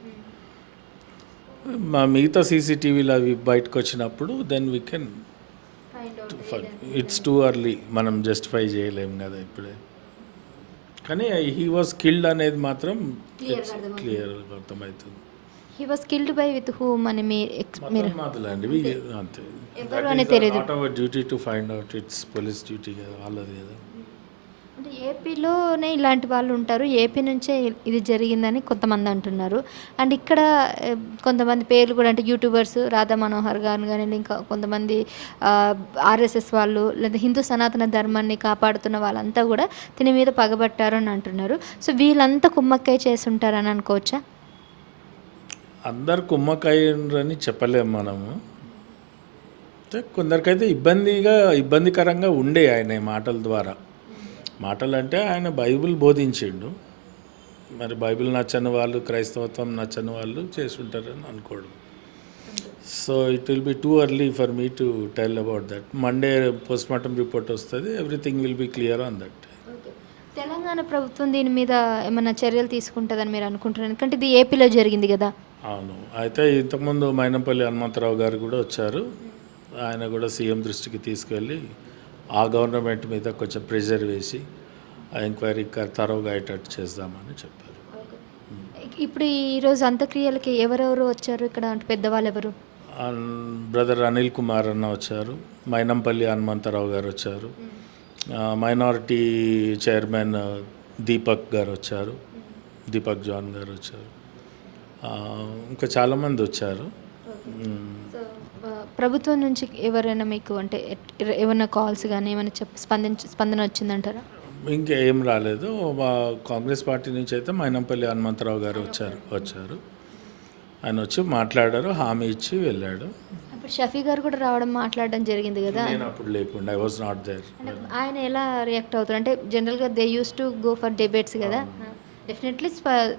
మా మిగతా సీసీటీవీలు అవి బయటకు వచ్చినప్పుడు then we can. It's too early, మనం జస్టిఫై చేయలేము కదా ఇప్పుడే. కానీ హీ వాజ్ కిల్డ్ అనేది మాత్రం క్లియర్ అర్థమవుతుంది. He was killed by with whom అని మీరు మాటలండి అంతే. ఎవరు అనేది తెలియదు. Not our duty to find out, it's police duty కదా, వాళ్ళది కదా. అంటే ఏపీలోనే ఇలాంటి వాళ్ళు ఉంటారు, ఏపీ నుంచే ఇది జరిగిందని కొంతమంది అంటున్నారు. అండ్ ఇక్కడ కొంతమంది పేర్లు కూడా, అంటే యూట్యూబర్స్ రాధా మనోహర్ గారు కానీ, ఇంకా కొంతమంది ఆర్ఎస్ఎస్ వాళ్ళు, లేదా హిందూ సనాతన ధర్మాన్ని కాపాడుతున్న వాళ్ళంతా కూడా దీని మీద పగబట్టారు అని అంటున్నారు. సో వీళ్ళంతా కుమ్మక్కై చేసి ఉంటారని అనుకోవచ్చా? అందరు కుమ్మకాయని చెప్పలేము మనము. కొందరికైతే ఇబ్బందికరంగా ఉండే ఆయన మాటల ద్వారా. మాటలు అంటే ఆయన బైబిల్ బోధించిండు, మరి బైబిల్ నచ్చని వాళ్ళు, క్రైస్తవత్వం నచ్చని వాళ్ళు చేసి ఉంటారని అనుకోవడం. So it will be too early for me to tell about that. Monday postmortem report వస్తుంది, everything will be clear on that. Telangana ప్రభుత్వం దీని మీద ఏమైనా చర్యలు తీసుకుంటుందని మీరు అనుకుంటున్నారు? ఎందుకంటే ఇది ఏపీలో జరిగింది కదా. అవును, అయితే ఇంతకుముందు మైనంపల్లి హనుమంతరావు గారు కూడా వచ్చారు. ఆయన కూడా సీఎం దృష్టికి తీసుకెళ్ళి ఆ గవర్నమెంట్ మీద కొంచెం ప్రెషర్ వేసి ఆ ఎంక్వైరీ తరోగా అయ్యేటట్టు చేద్దామని చెప్పారు. ఇప్పుడు ఈరోజు అంత్యక్రియలకి ఎవరెవరు వచ్చారు ఇక్కడ, అంటే పెద్దవాళ్ళు ఎవరు? బ్రదర్ అనిల్ కుమార్ అన్న వచ్చారు, మైనంపల్లి హనుమంతరావు గారు వచ్చారు, మైనారిటీ చైర్మన్ దీపక్ గారు వచ్చారు, దీపక్ జాన్ గారు వచ్చారు, ఇంకా చాలామంది వచ్చారు. ప్రభుత్వం నుంచి ఎవరైనా మీకు అంటే ఏమైనా కాల్స్ కానీ ఏమైనా స్పందన వచ్చిందంటారా? ఇంకేం రాలేదు. మా కాంగ్రెస్ పార్టీ నుంచి అయితే మైనంపల్లి హనుమంతరావు గారు వచ్చారు. ఆయన వచ్చి మాట్లాడారు, హామీ ఇచ్చి వెళ్ళాడు. అప్పుడు షఫీ గారు కూడా రావడం మాట్లాడడం జరిగింది కదా. నేను అప్పుడు లేకుండా, ఐ వాజ్ నాట్ దేర్. ఆయన ఎలా రియాక్ట్ అవుతారు? అంటే జనరల్గా they used to go for debates కదా. డెఫినెట్లీ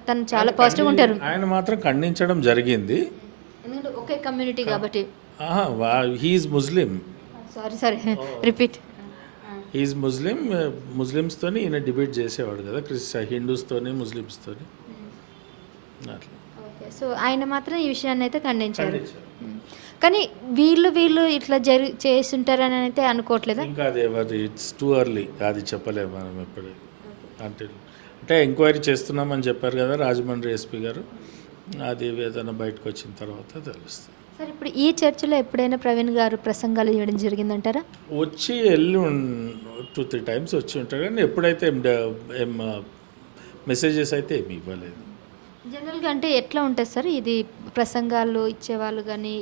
తను చాలా పాజిటివ్గా ఉంటారు. ఆయన మాత్రం ఖండించడం జరిగింది, ఎందుకంటే ఒకే కమ్యూనిటీ కాబట్టి. He is Muslim. Sorry repeat. Is Muslim. ముస్లిమ్స్తోని ఈయన డిబేట్ చేసేవాడు కదా, హిందూస్తోని ముస్లిమ్స్తోని అట్లా. సో ఆయన మాత్రం ఈ విషయాన్ని అయితే ఖండించారు. కానీ వీళ్ళు ఇట్లా చేస్తుంటారని అయితే అనుకోవట్లేదా? ఇంకా అది ఇట్స్ టూ ఎర్లీ, అది చెప్పలేము మనం ఎప్పుడు. అంటే ఎంక్వైరీ చేస్తున్నామని చెప్పారు కదా రాజమండ్రి ఎస్పీ గారు, అది ఏదైనా బయటకు వచ్చిన తర్వాత తెలుస్తుంది. సార్, ఇప్పుడు ఈ చర్చలో ఎప్పుడైనా ప్రవీణ్ గారు ప్రసంగాలు ఇవ్వడం జరిగిందంటారా? వచ్చి వెళ్ళి 2-3 టైమ్స్ వచ్చి ఉంటారు, కానీ ఎప్పుడైతే ఏం మెసేజెస్ అయితే ఏమి ఇవ్వలేదు. జనరల్గా అంటే ఎట్లా ఉంటుంది సార్ ఇది, ప్రసంగాలు ఇచ్చేవాళ్ళు కానీ?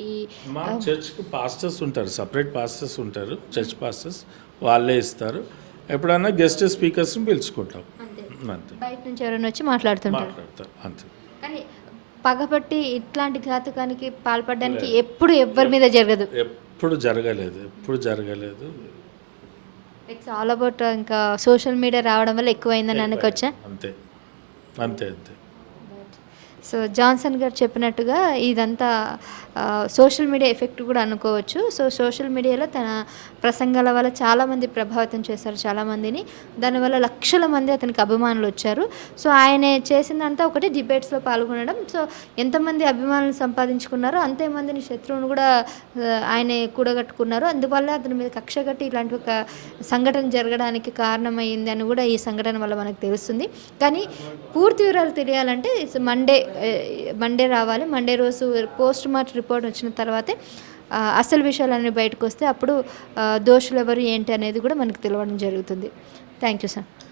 మా చర్చ్కి పాస్టర్స్ ఉంటారు, సపరేట్ పాస్టర్స్ ఉంటారు, చర్చ్ పాస్టర్స్, వాళ్ళే ఇస్తారు. ఎప్పుడైనా గెస్ట్ స్పీకర్స్ని పిలుచుకుంటాం అంతే. బయట నుంచి ఎవరైనా వచ్చి మాట్లాడుతుంటారు అంతే. కానీ పగబట్టి ఇట్లాంటి ఘాతుకానికి పాల్పడడానికి ఎప్పుడు ఎవరి మీద జరగదు, ఎప్పుడు జరగలేదు. ఇట్స్ ఆల్ అబౌట్ ఇంకా సోషల్ మీడియా రావడం వల్ల ఎక్కువైందని అనుకోవచ్చా? అంతే. సో జాన్సన్ గారు చెప్పినట్టుగా ఇదంతా సోషల్ మీడియా ఎఫెక్ట్ కూడా అనుకోవచ్చు. సో సోషల్ మీడియాలో తన ప్రసంగాల వల్ల చాలామంది ప్రభావితం చేశారు చాలామందిని. దానివల్ల లక్షల మంది అతనికి అభిమానులు వచ్చారు. సో ఆయన చేసిందంతా ఒకటి డిబేట్స్లో పాల్గొనడం. సో ఎంతమంది అభిమానులు సంపాదించుకున్నారో అంతేమందిని శత్రువును కూడా ఆయనే కూడగట్టుకున్నారు. అందువల్ల అతని మీద కక్ష కట్టి ఇలాంటి ఒక సంఘటన జరగడానికి కారణమైంది అని కూడా ఈ సంఘటన వల్ల మనకు తెలుస్తుంది. కానీ పూర్తి వివరాలు తెలియాలంటే మండే రావాలి. మండే రోజు పోస్ట్ మార్టం రిపోర్ట్ వచ్చిన తర్వాతే అసలు విషయాలన్నీ బయటకు వస్తే అప్పుడు దోషులు ఎవరు ఏంటి అనేది కూడా మనకు తెలియడం జరుగుతుంది. Thank you sir.